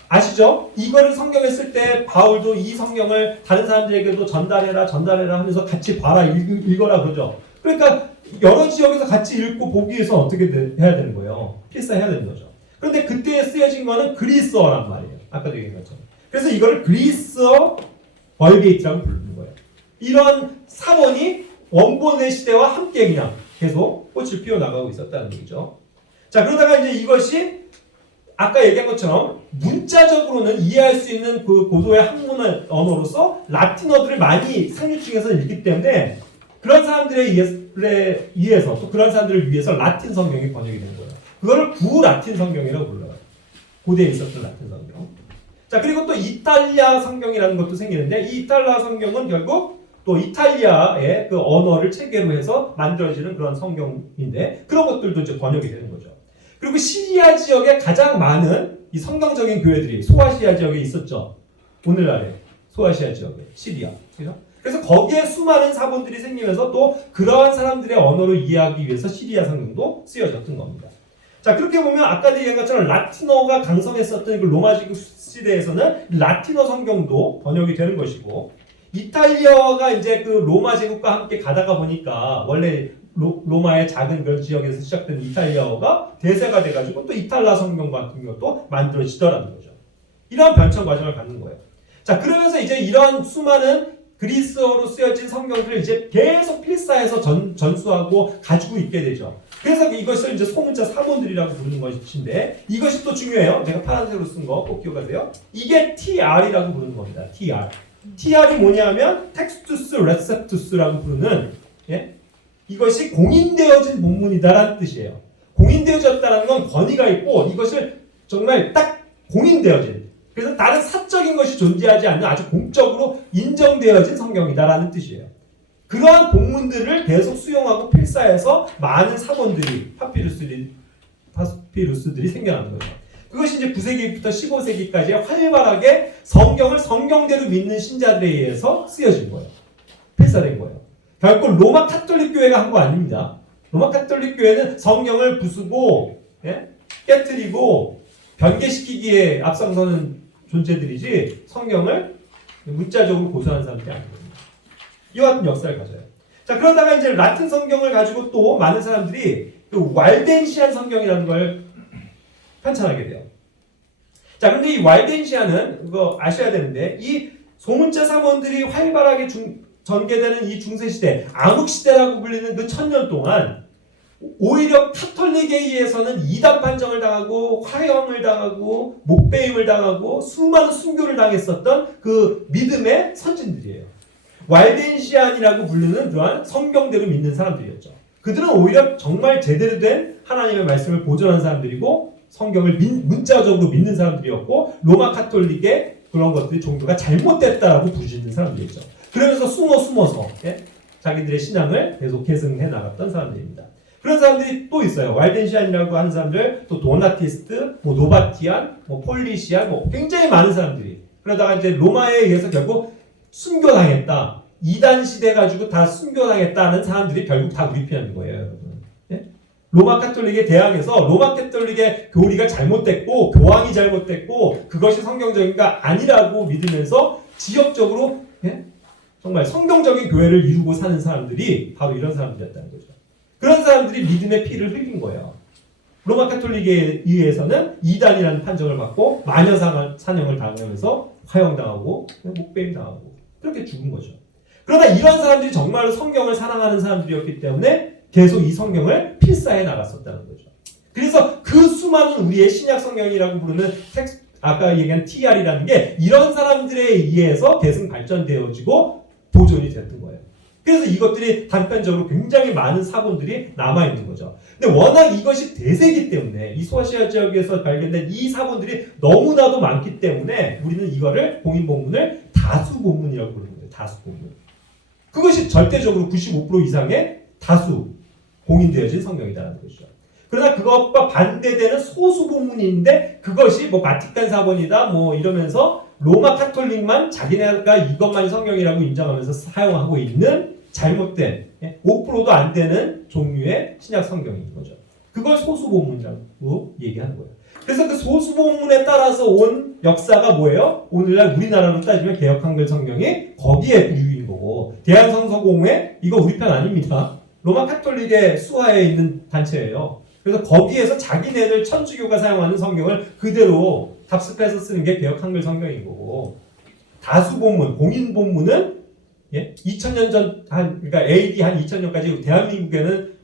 아시죠? 이거를 성경에 쓸 때 바울도 이 성경을 다른 사람들에게도 전달해라 하면서 같이 봐라 읽어라 그러죠. 그러니까 여러 지역에서 같이 읽고 보기 위해서 어떻게 해야 되는 거예요? 필사해야 되는 거죠. 그런데 그때 쓰여진 거는 그리스어란 말이에요. 아까도 얘기한 것처럼. 그래서 이거를 그리스어 벌게이트라고 부르는 거예요. 이런 사본이 원본의 시대와 함께 그냥 계속 꽃을 피워나가고 있었다는 얘기죠. 자, 그러다가 이제 이것이 아까 얘기한 것처럼 문자적으로는 이해할 수 있는 그 고도의 학문 언어로서 라틴어들을 많이 상류층에서 읽기 때문에 그런 사람들에 의해서 또 그런 사람들을 위해서 라틴 성경이 번역이 된 거예요. 그거를 구라틴 성경이라고 불러요. 고대에 있었던 라틴 성경. 자, 그리고 또 이탈리아 성경이라는 것도 생기는데 이 이탈리아 성경은 결국 또 이탈리아의 그 언어를 체계로 해서 만들어지는 그런 성경인데 그런 것들도 이제 번역이 되는 거죠. 그리고 시리아 지역에 가장 많은 이 성경적인 교회들이 소아시아 지역에 있었죠. 오늘날에 소아시아 지역에 시리아. 그래서 거기에 수많은 사본들이 생기면서 또 그러한 사람들의 언어를 이해하기 위해서 시리아 성경도 쓰여졌던 겁니다. 자, 그렇게 보면 아까도 얘기한 것처럼 라틴어가 강성했었던 그 로마식 시대에서는 라틴어 성경도 번역이 되는 것이고 이탈리아가 이제 그 로마 제국과 함께 가다가 보니까 원래 로마의 작은 그런 지역에서 시작된 이탈리아어가 대세가 돼가지고 또 이탈리아 성경 같은 것도 만들어지더라는 거죠. 이러한 변천 과정을 갖는 거예요. 자, 그러면서 이제 이러한 수많은 그리스어로 쓰여진 성경들을 이제 계속 필사해서 전수하고 가지고 있게 되죠. 그래서 이것을 이제 소문자 사본들이라고 부르는 것인데 이것이 또 중요해요. 제가 파란색으로 쓴 거 꼭 기억하세요. 이게 TR이라고 부르는 겁니다. TR. TR이 뭐냐면 텍스투스 레셉투스라고 부르는 이것이 공인되어진 본문이다라는 뜻이에요. 공인되어졌다는 건 권위가 있고 이것을 정말 딱 공인되어진 그래서 다른 사적인 것이 존재하지 않는 아주 공적으로 인정되어진 성경이다라는 뜻이에요. 그러한 본문들을 계속 수용하고 필사해서 많은 사본들이 파피루스들이 생겨나는 거죠. 그것이 이제 9세기부터 15세기까지 활발하게 성경을 성경대로 믿는 신자들에 의해서 쓰여진 거예요. 필사된 거예요. 결국 로마 카톨릭 교회가 한 거 아닙니다. 로마 카톨릭 교회는 성경을 부수고 깨트리고 변개시키기에 앞장서는 존재들이지 성경을 문자적으로 고수하는 사람들이 아니거든요. 이와 같은 역사를 가져요. 자, 그러다가 이제 라틴 성경을 가지고 또 많은 사람들이 그 왈덴시안 성경이라는 걸 편찬하게 돼요. 자, 근데 이 왈덴시안은 그거 아셔야 되는데 이 소문자 사본들이 활발하게 전개되는 이 중세시대, 암흑시대라고 불리는 그 1000년 동안 오히려 카톨릭에 의해서는 이단 판정을 당하고 화형을 당하고 목배임을 당하고 수많은 순교를 당했었던 그 믿음의 선진들이에요. 왈덴시안이라고 부르는 그러한 성경대로 믿는 사람들이었죠. 그들은 오히려 정말 제대로 된 하나님의 말씀을 보존한 사람들이고 성경을 문자적으로 믿는 사람들이었고 로마 카톨릭의 그런 것들이 종교가 잘못됐다라고 부르짖는 사람들이었죠. 그러면서 숨어서 자기들의 신앙을 계속 계승해 나갔던 사람들입니다. 그런 사람들이 또 있어요. 왈덴시안이라고 하는 사람들, 또 도나티스트, 노바티안, 폴리시안, 굉장히 많은 사람들이 그러다가 이제 로마에 의해서 결국 순교당했다. 이단 시대 가지고 다 순교당했다는 사람들이 결국 다 우리 편인 거예요, 여러분. 로마 카톨릭의 대항에서 로마 카톨릭의 교리가 잘못됐고 교황이 잘못됐고 그것이 성경적인가 아니라고 믿으면서 지역적으로 정말 성경적인 교회를 이루고 사는 사람들이 바로 이런 사람들이었다는 거죠. 그런 사람들이 믿음의 피를 흘린 거예요. 로마 카톨릭에 의해서는 이단이라는 판정을 받고 마녀 사냥을 당하면서 화형당하고 목배임 당하고 그렇게 죽은 거죠. 그러나 이런 사람들이 정말로 성경을 사랑하는 사람들이었기 때문에 계속 이 성경을 필사해 나갔었다는 거죠. 그래서 그 수많은 우리의 신약 성경이라고 부르는 아까 얘기한 TR이라는 게 이런 사람들에 의해서 계속 발전되어지고 보존이 됐던 거예요. 그래서 이것들이 단편적으로 굉장히 많은 사본들이 남아있는 거죠. 근데 워낙 이것이 대세이기 때문에 이 소아시아 지역에서 발견된 이 사본들이 너무나도 많기 때문에 우리는 이거를 공인본문을 다수본문이라고 부르는 거예요. 다수본문. 그것이 절대적으로 95% 이상의 다수 공인되어진 성경이다라는 것이죠. 그러나 그것과 반대되는 소수 본문인데 그것이 바티칸 사본이다 이러면서 로마 카톨릭만 자기네가 이것만이 성경이라고 인정하면서 사용하고 있는 잘못된 5%도 안 되는 종류의 신약 성경인 거죠. 그걸 소수본문이라고 얘기하는 거예요. 그래서 그 소수본문에 따라서 온 역사가 뭐예요? 오늘날 우리나라로 따지면 개역 한글 성경이 거기에 유인 거고, 대한성서공회 이거 우리 편 아닙니다. 로마 카톨릭의 수하에 있는 단체예요. 그래서 거기에서 자기네들 천주교가 사용하는 성경을 그대로 답습해서 쓰는 게 개역 한글 성경인 거고, 다수 본문, 공인 본문은 2000년 전, 그러니까 AD 한 2000년까지 대한민국에는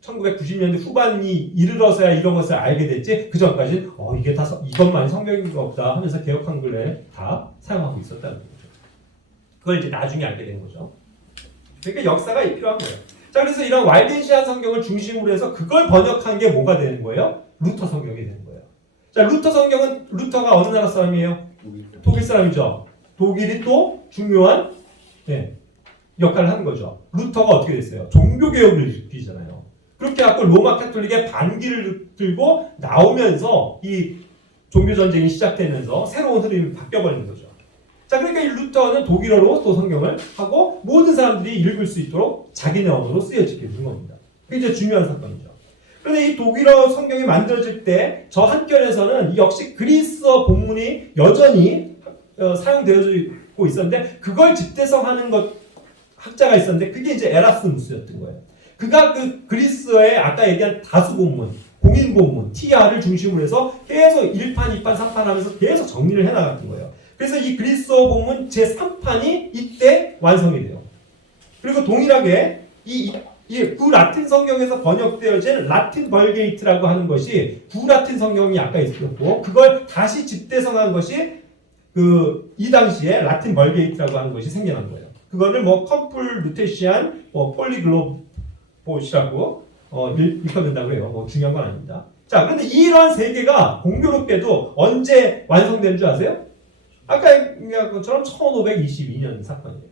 1990년대 후반이 이르러서야 이런 것을 알게 됐지, 그 전까지는 이게 다 이것만이 성경인가 없다 하면서 개역 한글에 다 사용하고 있었다는 거죠. 그걸 이제 나중에 알게 된 거죠. 그러니까 역사가 필요한 거예요. 자, 그래서 이런 왈덴시안 성경을 중심으로 해서 그걸 번역한 게 뭐가 되는 거예요? 루터 성경이 되는 거예요. 자, 루터 성경은, 루터가 어느 나라 사람이에요? 독일 사람이죠. 독일이 또 중요한 역할을 하는 거죠. 루터가 어떻게 됐어요? 종교개혁을 일으키잖아요. 그렇게 갖고 로마 카톨릭의 반기를 들고 나오면서 이 종교전쟁이 시작되면서 새로운 흐름이 바뀌어버리는 거죠. 자, 그러니까 이 루터는 독일어로 또 성경을 하고 모든 사람들이 읽을 수 있도록 자기네 언어로 쓰여지게 된 겁니다. 그게 이제 중요한 사건이죠. 그런데 이 독일어 성경이 만들어질 때 저 한결에서는 역시 그리스어 본문이 여전히 사용되어지고 있었는데, 그걸 집대성하는 것 학자가 있었는데 그게 이제 에라스무스였던 거예요. 그가 그 그리스어의 아까 얘기한 다수 본문, 공인 본문, TR을 중심으로 해서 계속 1판, 2판, 3판 하면서 계속 정리를 해나갔던 거예요. 그래서 이 그리스어 본문 제3판이 이때 완성이 돼요. 그리고 동일하게 이 구라틴 성경에서 번역되어진 라틴 벌게이트라고 하는 것이 구라틴 성경이 아까 있었고, 그걸 다시 집대성한 것이 이 당시에 라틴 벌게이트라고 하는 것이 생겨난 거예요. 그거를 컴플 루테시안 폴리글로봇이라고 읽어낸다고 해요. 중요한 건 아닙니다. 자, 그런데 이러한 세 개가 공교롭게도 언제 완성된 줄 아세요? 아까 얘기한 것처럼 1522년 사건이에요.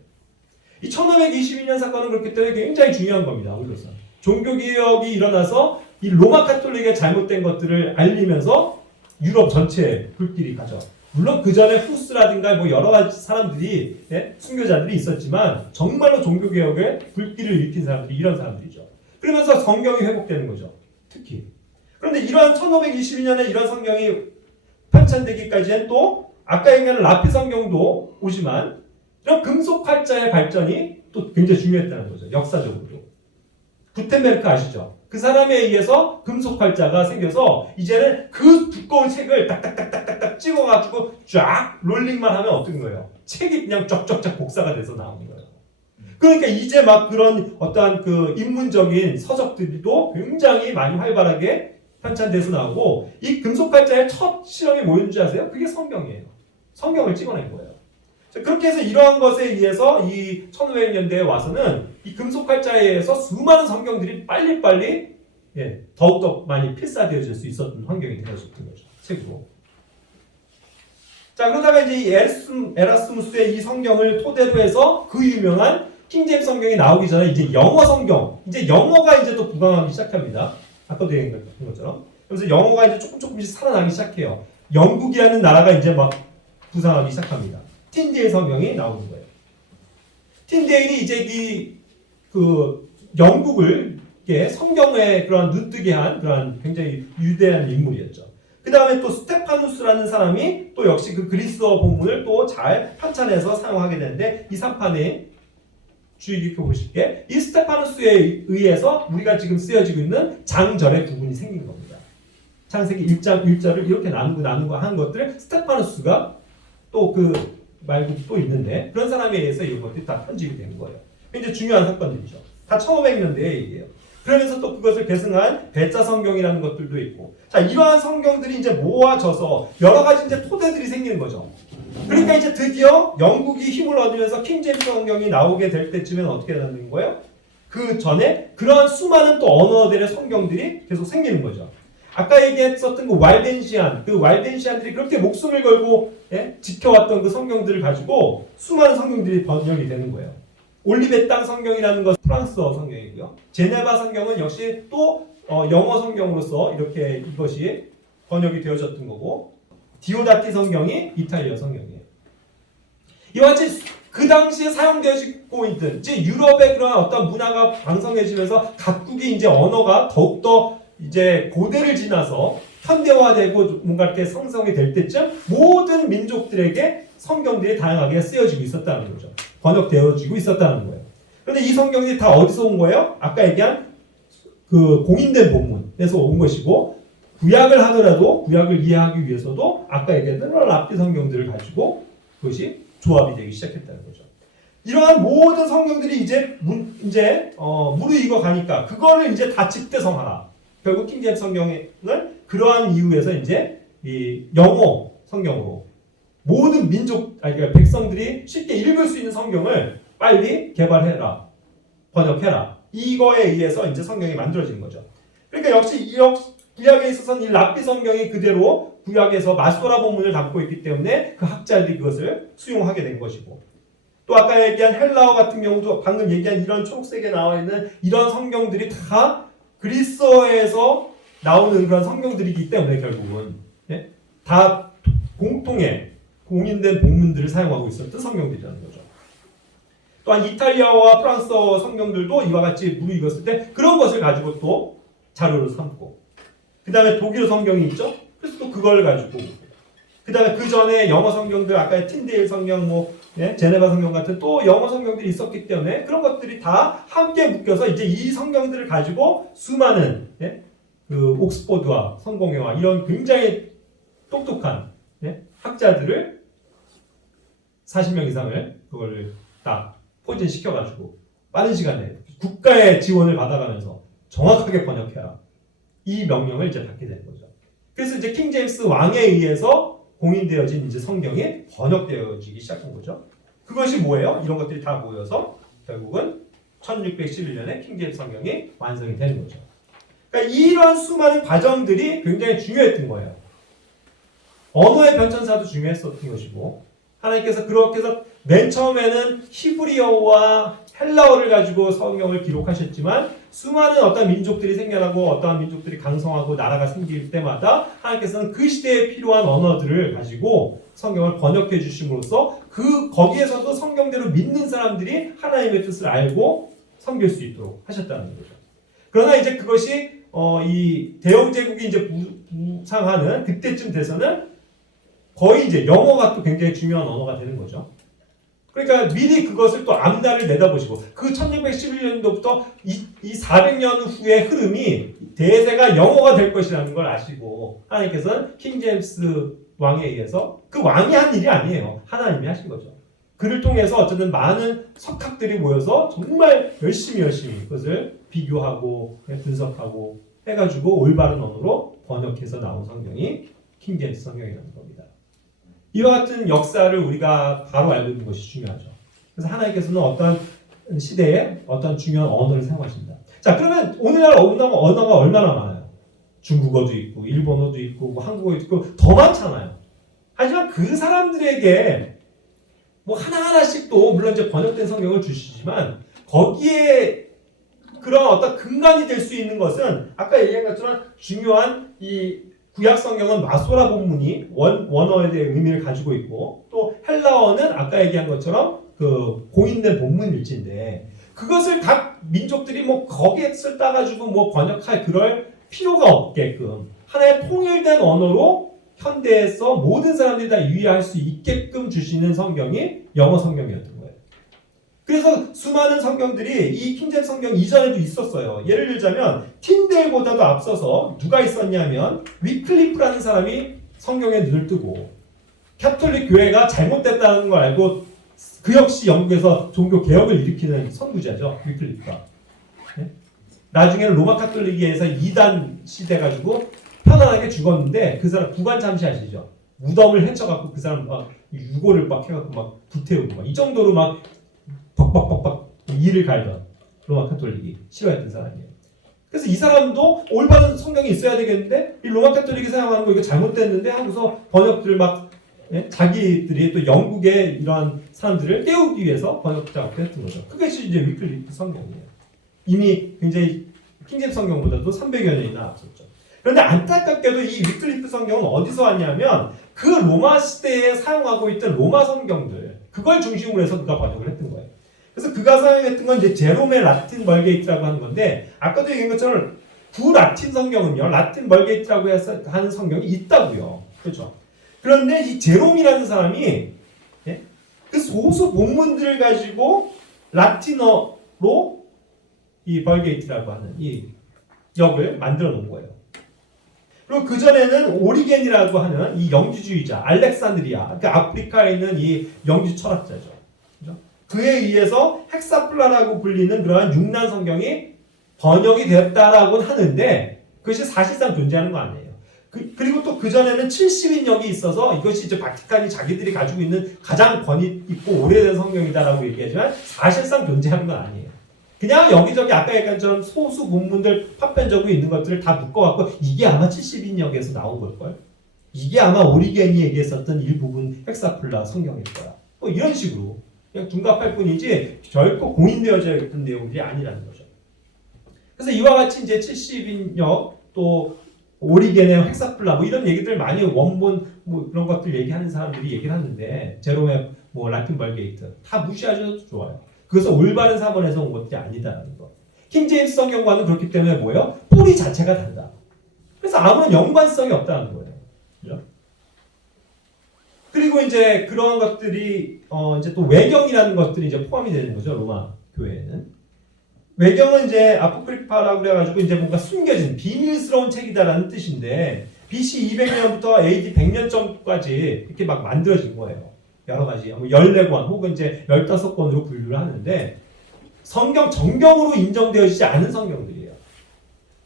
이 1522년 사건은 그렇기 때문에 굉장히 중요한 겁니다. 우리로서. 종교개혁이 일어나서 이 로마 카톨릭의 잘못된 것들을 알리면서 유럽 전체에 불길이 가죠. 물론 그 전에 후스라든가 여러 가지 사람들이, 순교자들이 있었지만 정말로 종교개혁에 불길을 일으킨 사람들이 이런 사람들이죠. 그러면서 성경이 회복되는 거죠. 특히. 그런데 이러한 1522년에 이런 성경이 편찬되기까지는 또 아까 얘기한 라피 성경도 오지만 이런 금속 활자의 발전이 또 굉장히 중요했다는 거죠. 역사적으로. 구텐베르크 아시죠? 그 사람에 의해서 금속 활자가 생겨서 이제는 그 두꺼운 책을 딱딱딱딱딱 찍어가지고 쫙 롤링만 하면 어떤 거예요? 책이 그냥 쫙쫙쫙 복사가 돼서 나오는 거예요. 그러니까 이제 막 그런 어떠한 인문적인 서적들도 굉장히 많이 활발하게 편찬돼서 나오고, 이 금속 활자의 첫 실험이 뭐였는지 아세요? 그게 성경이에요. 성경을 찍어낸 거예요. 그렇게 해서 이러한 것에 의해서 이 1500년대에 와서는 이 금속 활자에 의해서 수많은 성경들이 빨리빨리 더욱더 많이 필사되어질 수 있었던 환경이 되어졌던 거죠. 책으로. 자, 그러다가 이제 이 에라스무스의 이 성경을 토대로 해서 그 유명한 킹제임스 성경이 나오기 전에 이제 영어 성경, 이제 영어가 이제 또 부강하기 시작합니다. 아까도 얘기한 것처럼. 그래서 영어가 이제 조금씩 살아나기 시작해요. 영국이라는 나라가 이제 막 부상하기 시작합니다. 틴데일 성경이 나오는 거예요. 틴데일이 이제 영국을 성경에 그런 눈뜨게 한 그런 굉장히 위대한 인물이었죠. 그 다음에 또 스테파누스라는 사람이 또 역시 그 그리스어 본문을 또 잘 편찬해서 사용하게 되는데, 이 3판에 주의 깊게 보실게, 이 스테파누스에 의해서 우리가 지금 쓰여지고 있는 장절의 부분이 생긴 겁니다. 창세기 1장 1절을 이렇게 나누고 하는 것들을 스테파누스가 또 말고 또 있는데, 그런 사람에 의해서 이런 것들이 다 편집이 된 거예요. 굉장히 중요한 사건들이죠. 다 1500년대의 얘기예요. 그러면서 또 그것을 계승한 배자 성경이라는 것들도 있고, 자, 이러한 성경들이 이제 모아져서 여러 가지 이제 토대들이 생기는 거죠. 그러니까 이제 드디어 영국이 힘을 얻으면서 킹제임스 성경이 나오게 될 때쯤에는 어떻게 되는 거예요? 그 전에 그러한 수많은 또 언어들의 성경들이 계속 생기는 거죠. 아까 얘기했었던 그 왈덴시안들이 그렇게 목숨을 걸고 지켜왔던 그 성경들을 가지고 수많은 성경들이 번역이 되는 거예요. 올리베 땅 성경이라는 것은 프랑스어 성경이고요. 제네바 성경은 역시 또 영어 성경으로서 이렇게 이것이 번역이 되어졌던 거고, 디오다티 성경이 이탈리아 성경이에요. 이와 같이 그 당시에 사용되어지고 있던 이제 유럽의 그런 어떤 문화가 방성해지면서 각국이 이제 언어가 더욱더 이제 고대를 지나서 현대화되고 뭔가 이렇게 성성이 될 때쯤 모든 민족들에게 성경들이 다양하게 쓰여지고 있었다는 거죠. 번역되어지고 있었다는 거예요. 그런데 이 성경들이 다 어디서 온 거예요? 아까 얘기한 그 공인된 본문에서 온 것이고, 구약을 하더라도 구약을 이해하기 위해서도 아까 얘기했던 랍비 성경들을 가지고 그것이 조합이 되기 시작했다는 거죠. 이러한 모든 성경들이 이제 무르익어 가니까 그거를 이제 다 집대성하라. 결국 킹제임스 성경을 그러한 이유에서 이제 이 영어 성경으로 모든 그러니까 백성들이 쉽게 읽을 수 있는 성경을 빨리 개발해라, 번역해라. 이거에 의해서 이제 성경이 만들어진 거죠. 그러니까 역시 구약에 있어서는 이 랍비 성경이 그대로 구약에서 마소라 본문을 담고 있기 때문에 그 학자들이 그것을 수용하게 된 것이고, 또 아까 얘기한 헬라어 같은 경우도 방금 얘기한 이런 초록색에 나와 있는 이런 성경들이 다 그리스어에서 나오는 그런 성경들이기 때문에 결국은 다 공통의 공인된 본문들을 사용하고 있었던 성경들이라는 거죠. 또한 이탈리아와 프랑스어 성경들도 이와 같이 무르익었을 때 그런 것을 가지고 또 자료로 삼고, 그 다음에 독일 성경이 있죠. 그래서 또 그걸 가지고, 그 다음에 그 전에 영어 성경들, 아까 틴데일 성경, 제네바 성경 같은 또 영어 성경들이 있었기 때문에 그런 것들이 다 함께 묶여서 이제 이 성경들을 가지고 수많은 그 옥스퍼드와 성공회와 이런 굉장히 똑똑한 학자들을 40명 이상을 그걸 딱 포진시켜가지고 빠른 시간에 국가의 지원을 받아가면서 정확하게 번역해라. 이 명령을 이제 받게 되는 거죠. 그래서 이제 킹 제임스 왕에 의해서 공인되어진 이제 성경이 번역되어지기 시작한 거죠. 그것이 뭐예요? 이런 것들이 다 모여서 결국은 1611년에 킹 제임스 성경이 완성이 되는 거죠. 그러니까 이런 수많은 과정들이 굉장히 중요했던 거예요. 언어의 변천사도 중요했었던 것이고, 하나님께서 그렇게 해서 맨 처음에는 히브리어와 헬라어를 가지고 성경을 기록하셨지만 수많은 어떤 민족들이 생겨나고 어떠한 민족들이 강성하고 나라가 생길 때마다 하나님께서는 그 시대에 필요한 언어들을 가지고 성경을 번역해 주심으로써 거기에서도 성경대로 믿는 사람들이 하나님의 뜻을 알고 섬길 수 있도록 하셨다는 거죠. 그러나 이제 그것이 이 대영 제국이 이제 부상하는 그때쯤 돼서는 거의 이제 영어가 또 굉장히 중요한 언어가 되는 거죠. 그러니까 미리 그것을 또 앞날을 내다보시고 그 1611년도부터 이 400년 후의 흐름이 대세가 영어가 될 것이라는 걸 아시고 하나님께서는 킹 제임스 왕에 의해서, 그 왕이 한 일이 아니에요. 하나님이 하신 거죠. 그를 통해서 어쨌든 많은 석학들이 모여서 정말 열심히 그것을 비교하고 분석하고 해가지고 올바른 언어로 번역해서 나온 성경이 킹 제임스 성경이라는 겁니다. 이와 같은 역사를 우리가 바로 알고 있는 것이 중요하죠. 그래서 하나님께서는 어떤 시대에 어떤 중요한 언어를 사용하십니다. 자, 그러면 오늘날 언어가 얼마나 많아요? 중국어도 있고, 일본어도 있고, 한국어도 있고, 더 많잖아요. 하지만 그 사람들에게 하나하나씩 또 물론 이제 번역된 성경을 주시지만 거기에 그런 어떤 근간이 될 수 있는 것은 아까 얘기한 것처럼 중요한 이 구약 성경은 마소라 본문이 원어에 대한 의미를 가지고 있고, 또 헬라어는 아까 얘기한 것처럼 그 공인된 본문 일지인데 그것을 각 민족들이 거기에 따가지고 번역할 그럴 필요가 없게끔 하나의 통일된 언어로 현대에서 모든 사람들이 다 이해할 수 있게끔 주시는 성경이 영어 성경이었던 거예요. 그래서 수많은 성경들이 이 킹제임스 성경 이전에도 있었어요. 예를 들자면 틴데일보다도 앞서서 누가 있었냐면 위클리프라는 사람이 성경에 눈을 뜨고 캐톨릭 교회가 잘못됐다는 걸 알고 그 역시 영국에서 종교 개혁을 일으키는 선구자죠. 위클리프가. 나중에는 로마 카톨릭에서 2단 시대 가지고 편안하게 죽었는데 그 사람 구관 참시하시죠. 무덤을 헤쳐갖고 그 사람 유골을 해갖고 불태우고 이 정도로 벅벅벅벅 이를 갈던 로마 카톨릭이 싫어했던 사람이에요. 그래서 이 사람도 올바른 성경이 있어야 되겠는데 이 로마 카톨릭이 사용하는 거 이거 잘못됐는데 하고서 번역들을 자기들이 또 영국의 이러한 사람들을 깨우기 위해서 번역 작업을 했던 거죠. 그것이 이제 위클리프 성경이에요. 이미 굉장히 킹제임스 성경보다도 300여 년이나 앞섰죠. 그런데 안타깝게도 이 위클리프 성경은 어디서 왔냐면 그 로마 시대에 사용하고 있던 로마 성경들, 그걸 중심으로 해서 그가 번역을 했던 거예요. 그래서 그가 사용했던 건 이제 제롬의 라틴 벌게이트라고 하는 건데, 아까도 얘기한 것처럼 구라틴 성경은요, 라틴 멀게이트라고 해서 하는 성경이 있다고요. 그렇죠? 그런데 이 제롬이라는 사람이 예? 그 소수 본문들을 가지고 라틴어로 이 벌게이트라고 하는 이 역을 만들어 놓은 거예요. 그리고 그 전에는 오리겐이라고 하는 이 영주주의자 알렉산드리아, 그 아프리카에 있는 이 영주 철학자죠. 그죠? 그에 의해서 헥사플라라고 불리는 그러한 육란 성경이 번역이 되었다라고 하는데 그것이 사실상 존재하는 거 아니에요. 그리고 또 그 전에는 70인역이 있어서 이것이 이제 바티칸이 자기들이 가지고 있는 가장 권위 있고 오래된 성경이다라고 얘기하지만 사실상 존재하는 건 아니에요. 그냥 여기저기 아까 얘기한 것처럼 소수 본문들 파편적으로 있는 것들을 다 묶어갖고 이게 아마 70인역에서 나온 걸걸? 이게 아마 오리겐이 얘기했었던 일부분 헥사플라 성경일 거야. 뭐 이런 식으로 그냥 둔갑할 뿐이지 결코 공인되어져 있던 내용들이 아니라는 거죠. 그래서 이와 같이 이제 70인역 또 오리겐의 헥사플라 뭐 이런 얘기들 많이 원본 뭐 그런 것들 얘기하는 사람들이 얘기를 하는데 제롬의 뭐 라틴 벌게이트 다 무시하셔도 좋아요. 그것은 올바른 사본에서 온 것들이 아니다라는 거. 킹제임스 성경과는 그렇기 때문에 뭐예요? 뿌리 자체가 다르다. 그래서 아무런 연관성이 없다는 거예요. 그죠? 그리고 이제 그런 것들이 이제 또 외경이라는 것들이 이제 포함이 되는 거죠. 로마 교회에는. 외경은 이제 아포크리파라고 그래가지고 이제 뭔가 숨겨진 비밀스러운 책이다라는 뜻인데 BC 200년부터 AD 100년 전까지 이렇게 막 만들어진 거예요. 여러 가지 14권 혹은 이제 15권으로 분류를 하는데 성경 정경으로 인정되어지지 않은 성경들이에요.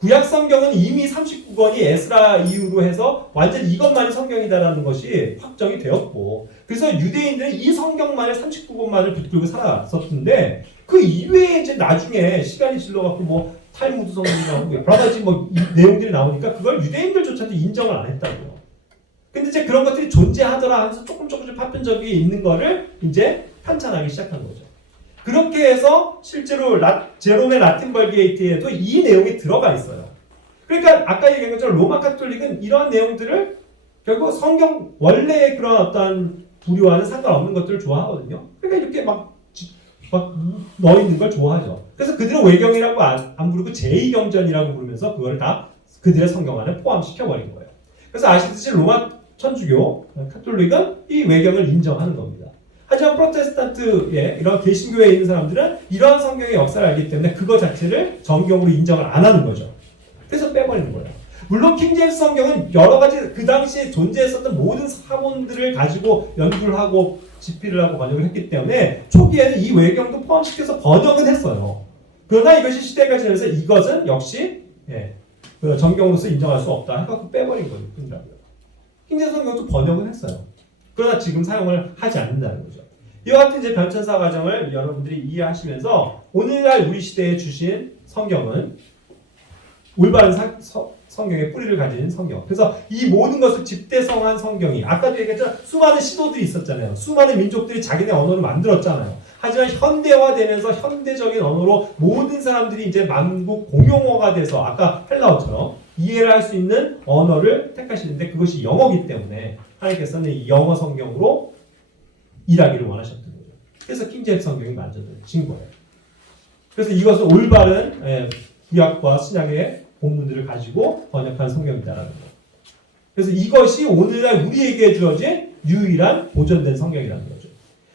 구약 성경은 이미 39권이 에스라 이후로 해서 완전 이것만이 성경이다라는 것이 확정이 되었고 그래서 유대인들은 이 성경만을 39권만을 붙들고 살았었는데 그 이외에 이제 나중에 시간이 질러갖고 뭐 탈무드 성경이 나오고 여러 가지 뭐 내용들이 나오니까 그걸 유대인들조차도 인정을 안 했다고요. 근데 이제 그런 것들이 존재하더라 하면서 조금씩 파편적이 있는 거를 이제 편찬하기 시작한 거죠. 그렇게 해서 실제로 제롬의 라틴 벌게이트에도 이 내용이 들어가 있어요. 그러니까 아까 얘기한 것처럼 로마 카톨릭은 이러한 내용들을 결국 성경 원래의 그런 어떤 부류와는 상관없는 것들을 좋아하거든요. 그러니까 이렇게 막 넣어 있는 걸 좋아하죠. 그래서 그들은 외경이라고 안 부르고 제2경전이라고 부르면서 그걸 다 그들의 성경 안에 포함시켜버린 거예요. 그래서 아시듯이 로마 천주교, 카톨릭은 이 외경을 인정하는 겁니다. 하지만 프로테스탄트의 이런 개신교회에 있는 사람들은 이러한 성경의 역사를 알기 때문에 그거 자체를 정경으로 인정을 안 하는 거죠. 그래서 빼버리는 거예요. 물론 킹제임스 성경은 여러 가지 그 당시에 존재했었던 모든 사본들을 가지고 연구를 하고 집필을 하고 번역을 했기 때문에 초기에는 이 외경도 포함시켜서 번역은 했어요. 그러나 이것이 시대가 지나면서 이것은 역시 정경으로서 인정할 수 없다 해서 빼버린 거예요. 킹제임스 성경도 번역은 했어요. 그러나 지금 사용을 하지 않는다는 거죠. 이와 같은 이제 변천사 과정을 여러분들이 이해하시면서 오늘날 우리 시대에 주신 성경은 올바른 성경의 뿌리를 가진 성경. 그래서 이 모든 것을 집대성한 성경이 아까도 얘기했죠. 수많은 시도들이 있었잖아요. 수많은 민족들이 자기네 언어를 만들었잖아요. 하지만 현대화되면서 현대적인 언어로 모든 사람들이 이제 만국 공용어가 돼서 아까 헬라어처럼 이해를 할 수 있는 언어를 택하시는데 그것이 영어이기 때문에 하나님께서는 이 영어 성경으로 일하기를 원하셨던 거죠. 그래서 킹제임스 성경이 만들어진 거예요. 그래서 이것은 올바른 구약과 신약의 본문들을 가지고 번역한 성경이다라는 거예요. 그래서 이것이 오늘날 우리에게 주어진 유일한 보존된 성경이라는 거죠.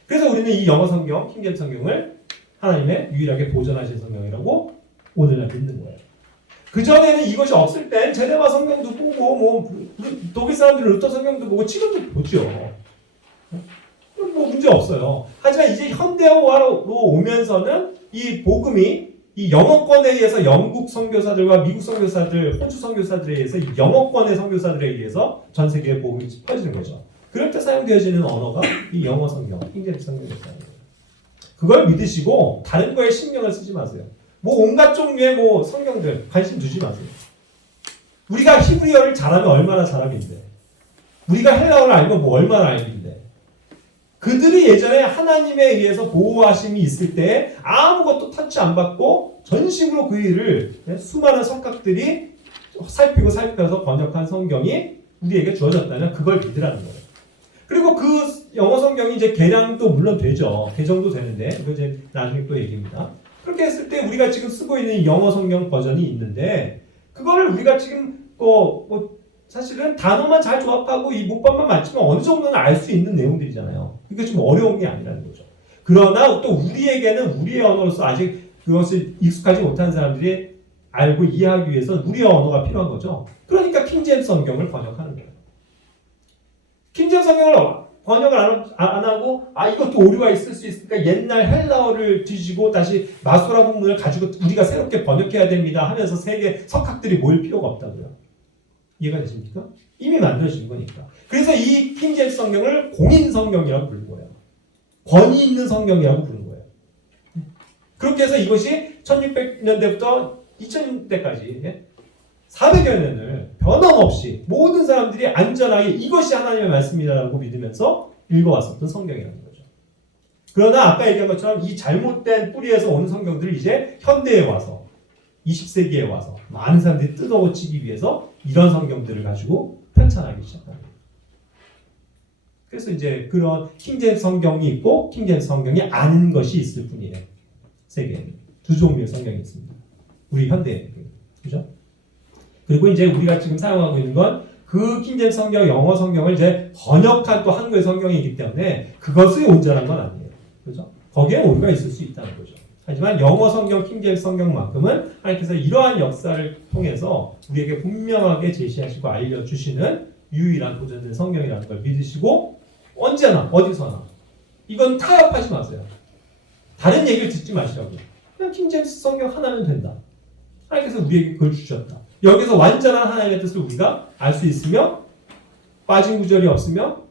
그래서 우리는 이 영어 성경, 킹제임스 성경을 하나님의 유일하게 보존하신 성경이라고 오늘날 믿는 거예요. 그전에는 이것이 없을 땐 제네바 성경도 보고 뭐 독일 사람들은 루터 성경도 보고 지금도 보죠. 뭐 문제 없어요. 하지만 이제 현대화로 오면서는 이 복음이 이 영어권에 의해서 영국 선교사들과 미국 선교사들, 호주 선교사들에 의해서 이 영어권의 선교사들에 의해서 전 세계에 복음이 퍼지는 거죠. 그럴 때 사용되어지는 언어가 이 영어 성경, 킹제임스 성경입니다. 그걸 믿으시고 다른 거에 신경을 쓰지 마세요. 뭐 온갖 종류의 뭐 성경들 관심 두지 마세요. 우리가 히브리어를 잘하면 얼마나 잘하긴데, 우리가 헬라어를 알면 뭐 얼마나 알긴데. 그들이 예전에 하나님에 의해서 보호하심이 있을 때 아무것도 터치 안 받고 전심으로 그 일을 수많은 성각들이 살펴서 번역한 성경이 우리에게 주어졌다면 그걸 믿으라는 거예요. 그리고 그 영어 성경이 이제 개량도 물론 되죠. 개정도 되는데 그거 이제 나중에 또 얘기입니다. 그렇게 했을 때 우리가 지금 쓰고 있는 영어 성경 버전이 있는데 그거를 우리가 지금 뭐 사실은 단어만 잘 조합하고 이 문법만 맞추면 어느 정도는 알 수 있는 내용들이잖아요. 그게 좀 어려운 게 아니라는 거죠. 그러나 또 우리에게는 우리의 언어로서 아직 그것을 익숙하지 못한 사람들이 알고 이해하기 위해서 우리의 언어가 필요한 거죠. 그러니까 킹제임스 성경을 번역하는 거예요. 킹제임스 성경을 번역을 안 하고 이것도 오류가 있을 수 있으니까 옛날 헬라어를 뒤지고 다시 마소라 본문을 가지고 우리가 새롭게 번역해야 됩니다 하면서 세계 석학들이 모일 필요가 없다고요. 이해가 되십니까? 이미 만들어진 거니까. 그래서 이 킹제임스 성경을 공인 성경이라고 부르는 거예요. 권위 있는 성경이라고 부르는 거예요. 그렇게 해서 이것이 1600년대부터 2000년대까지 400여 년을 변함없이 모든 사람들이 안전하게 이것이 하나님의 말씀이라고 믿으면서 읽어왔었던 성경이라는 거죠. 그러나 아까 얘기한 것처럼 이 잘못된 뿌리에서 오는 성경들을 이제 현대에 와서 20세기에 와서 많은 사람들이 뜯어고치기 위해서 이런 성경들을 가지고 편찬하기 시작합니다. 그래서 이제 그런 킹제임스 성경이 있고 킹제임스 성경이 아닌 것이 있을 뿐이에요. 세계에는 두 종류의 성경이 있습니다. 우리 현대에. 그죠? 그리고 이제 우리가 지금 사용하고 있는 건 그 킹제임스 성경, 영어 성경을 이제 번역한 또 한글 성경이기 때문에 그것이 온전한 건 아니에요. 그죠? 거기에 오류가 있을 수 있다는 거죠. 하지만 영어 성경, 킹제임스 성경만큼은 하나님께서 이러한 역사를 통해서 우리에게 분명하게 제시하시고 알려주시는 유일한 보존된 성경이라는 걸 믿으시고 언제나 어디서나 이건 타협하지 마세요. 다른 얘기를 듣지 마시라고요. 그냥 킹제임스 성경 하나면 된다. 하나님께서 우리에게 그걸 주셨다. 여기서 완전한 하나님의 뜻을 우리가 알 수 있으며 빠진 구절이 없으며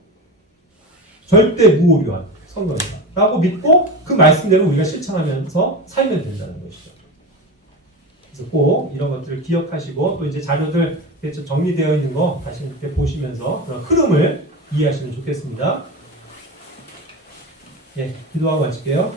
절대 무오류한 성경이다 라고 믿고 그 말씀대로 우리가 실천하면서 살면 된다는 것이죠. 그래서 꼭 이런 것들을 기억하시고 또 이제 자료들 정리되어 있는 거 다시 이렇게 보시면서 그런 흐름을 이해하시면 좋겠습니다. 예, 기도하고 마칠게요.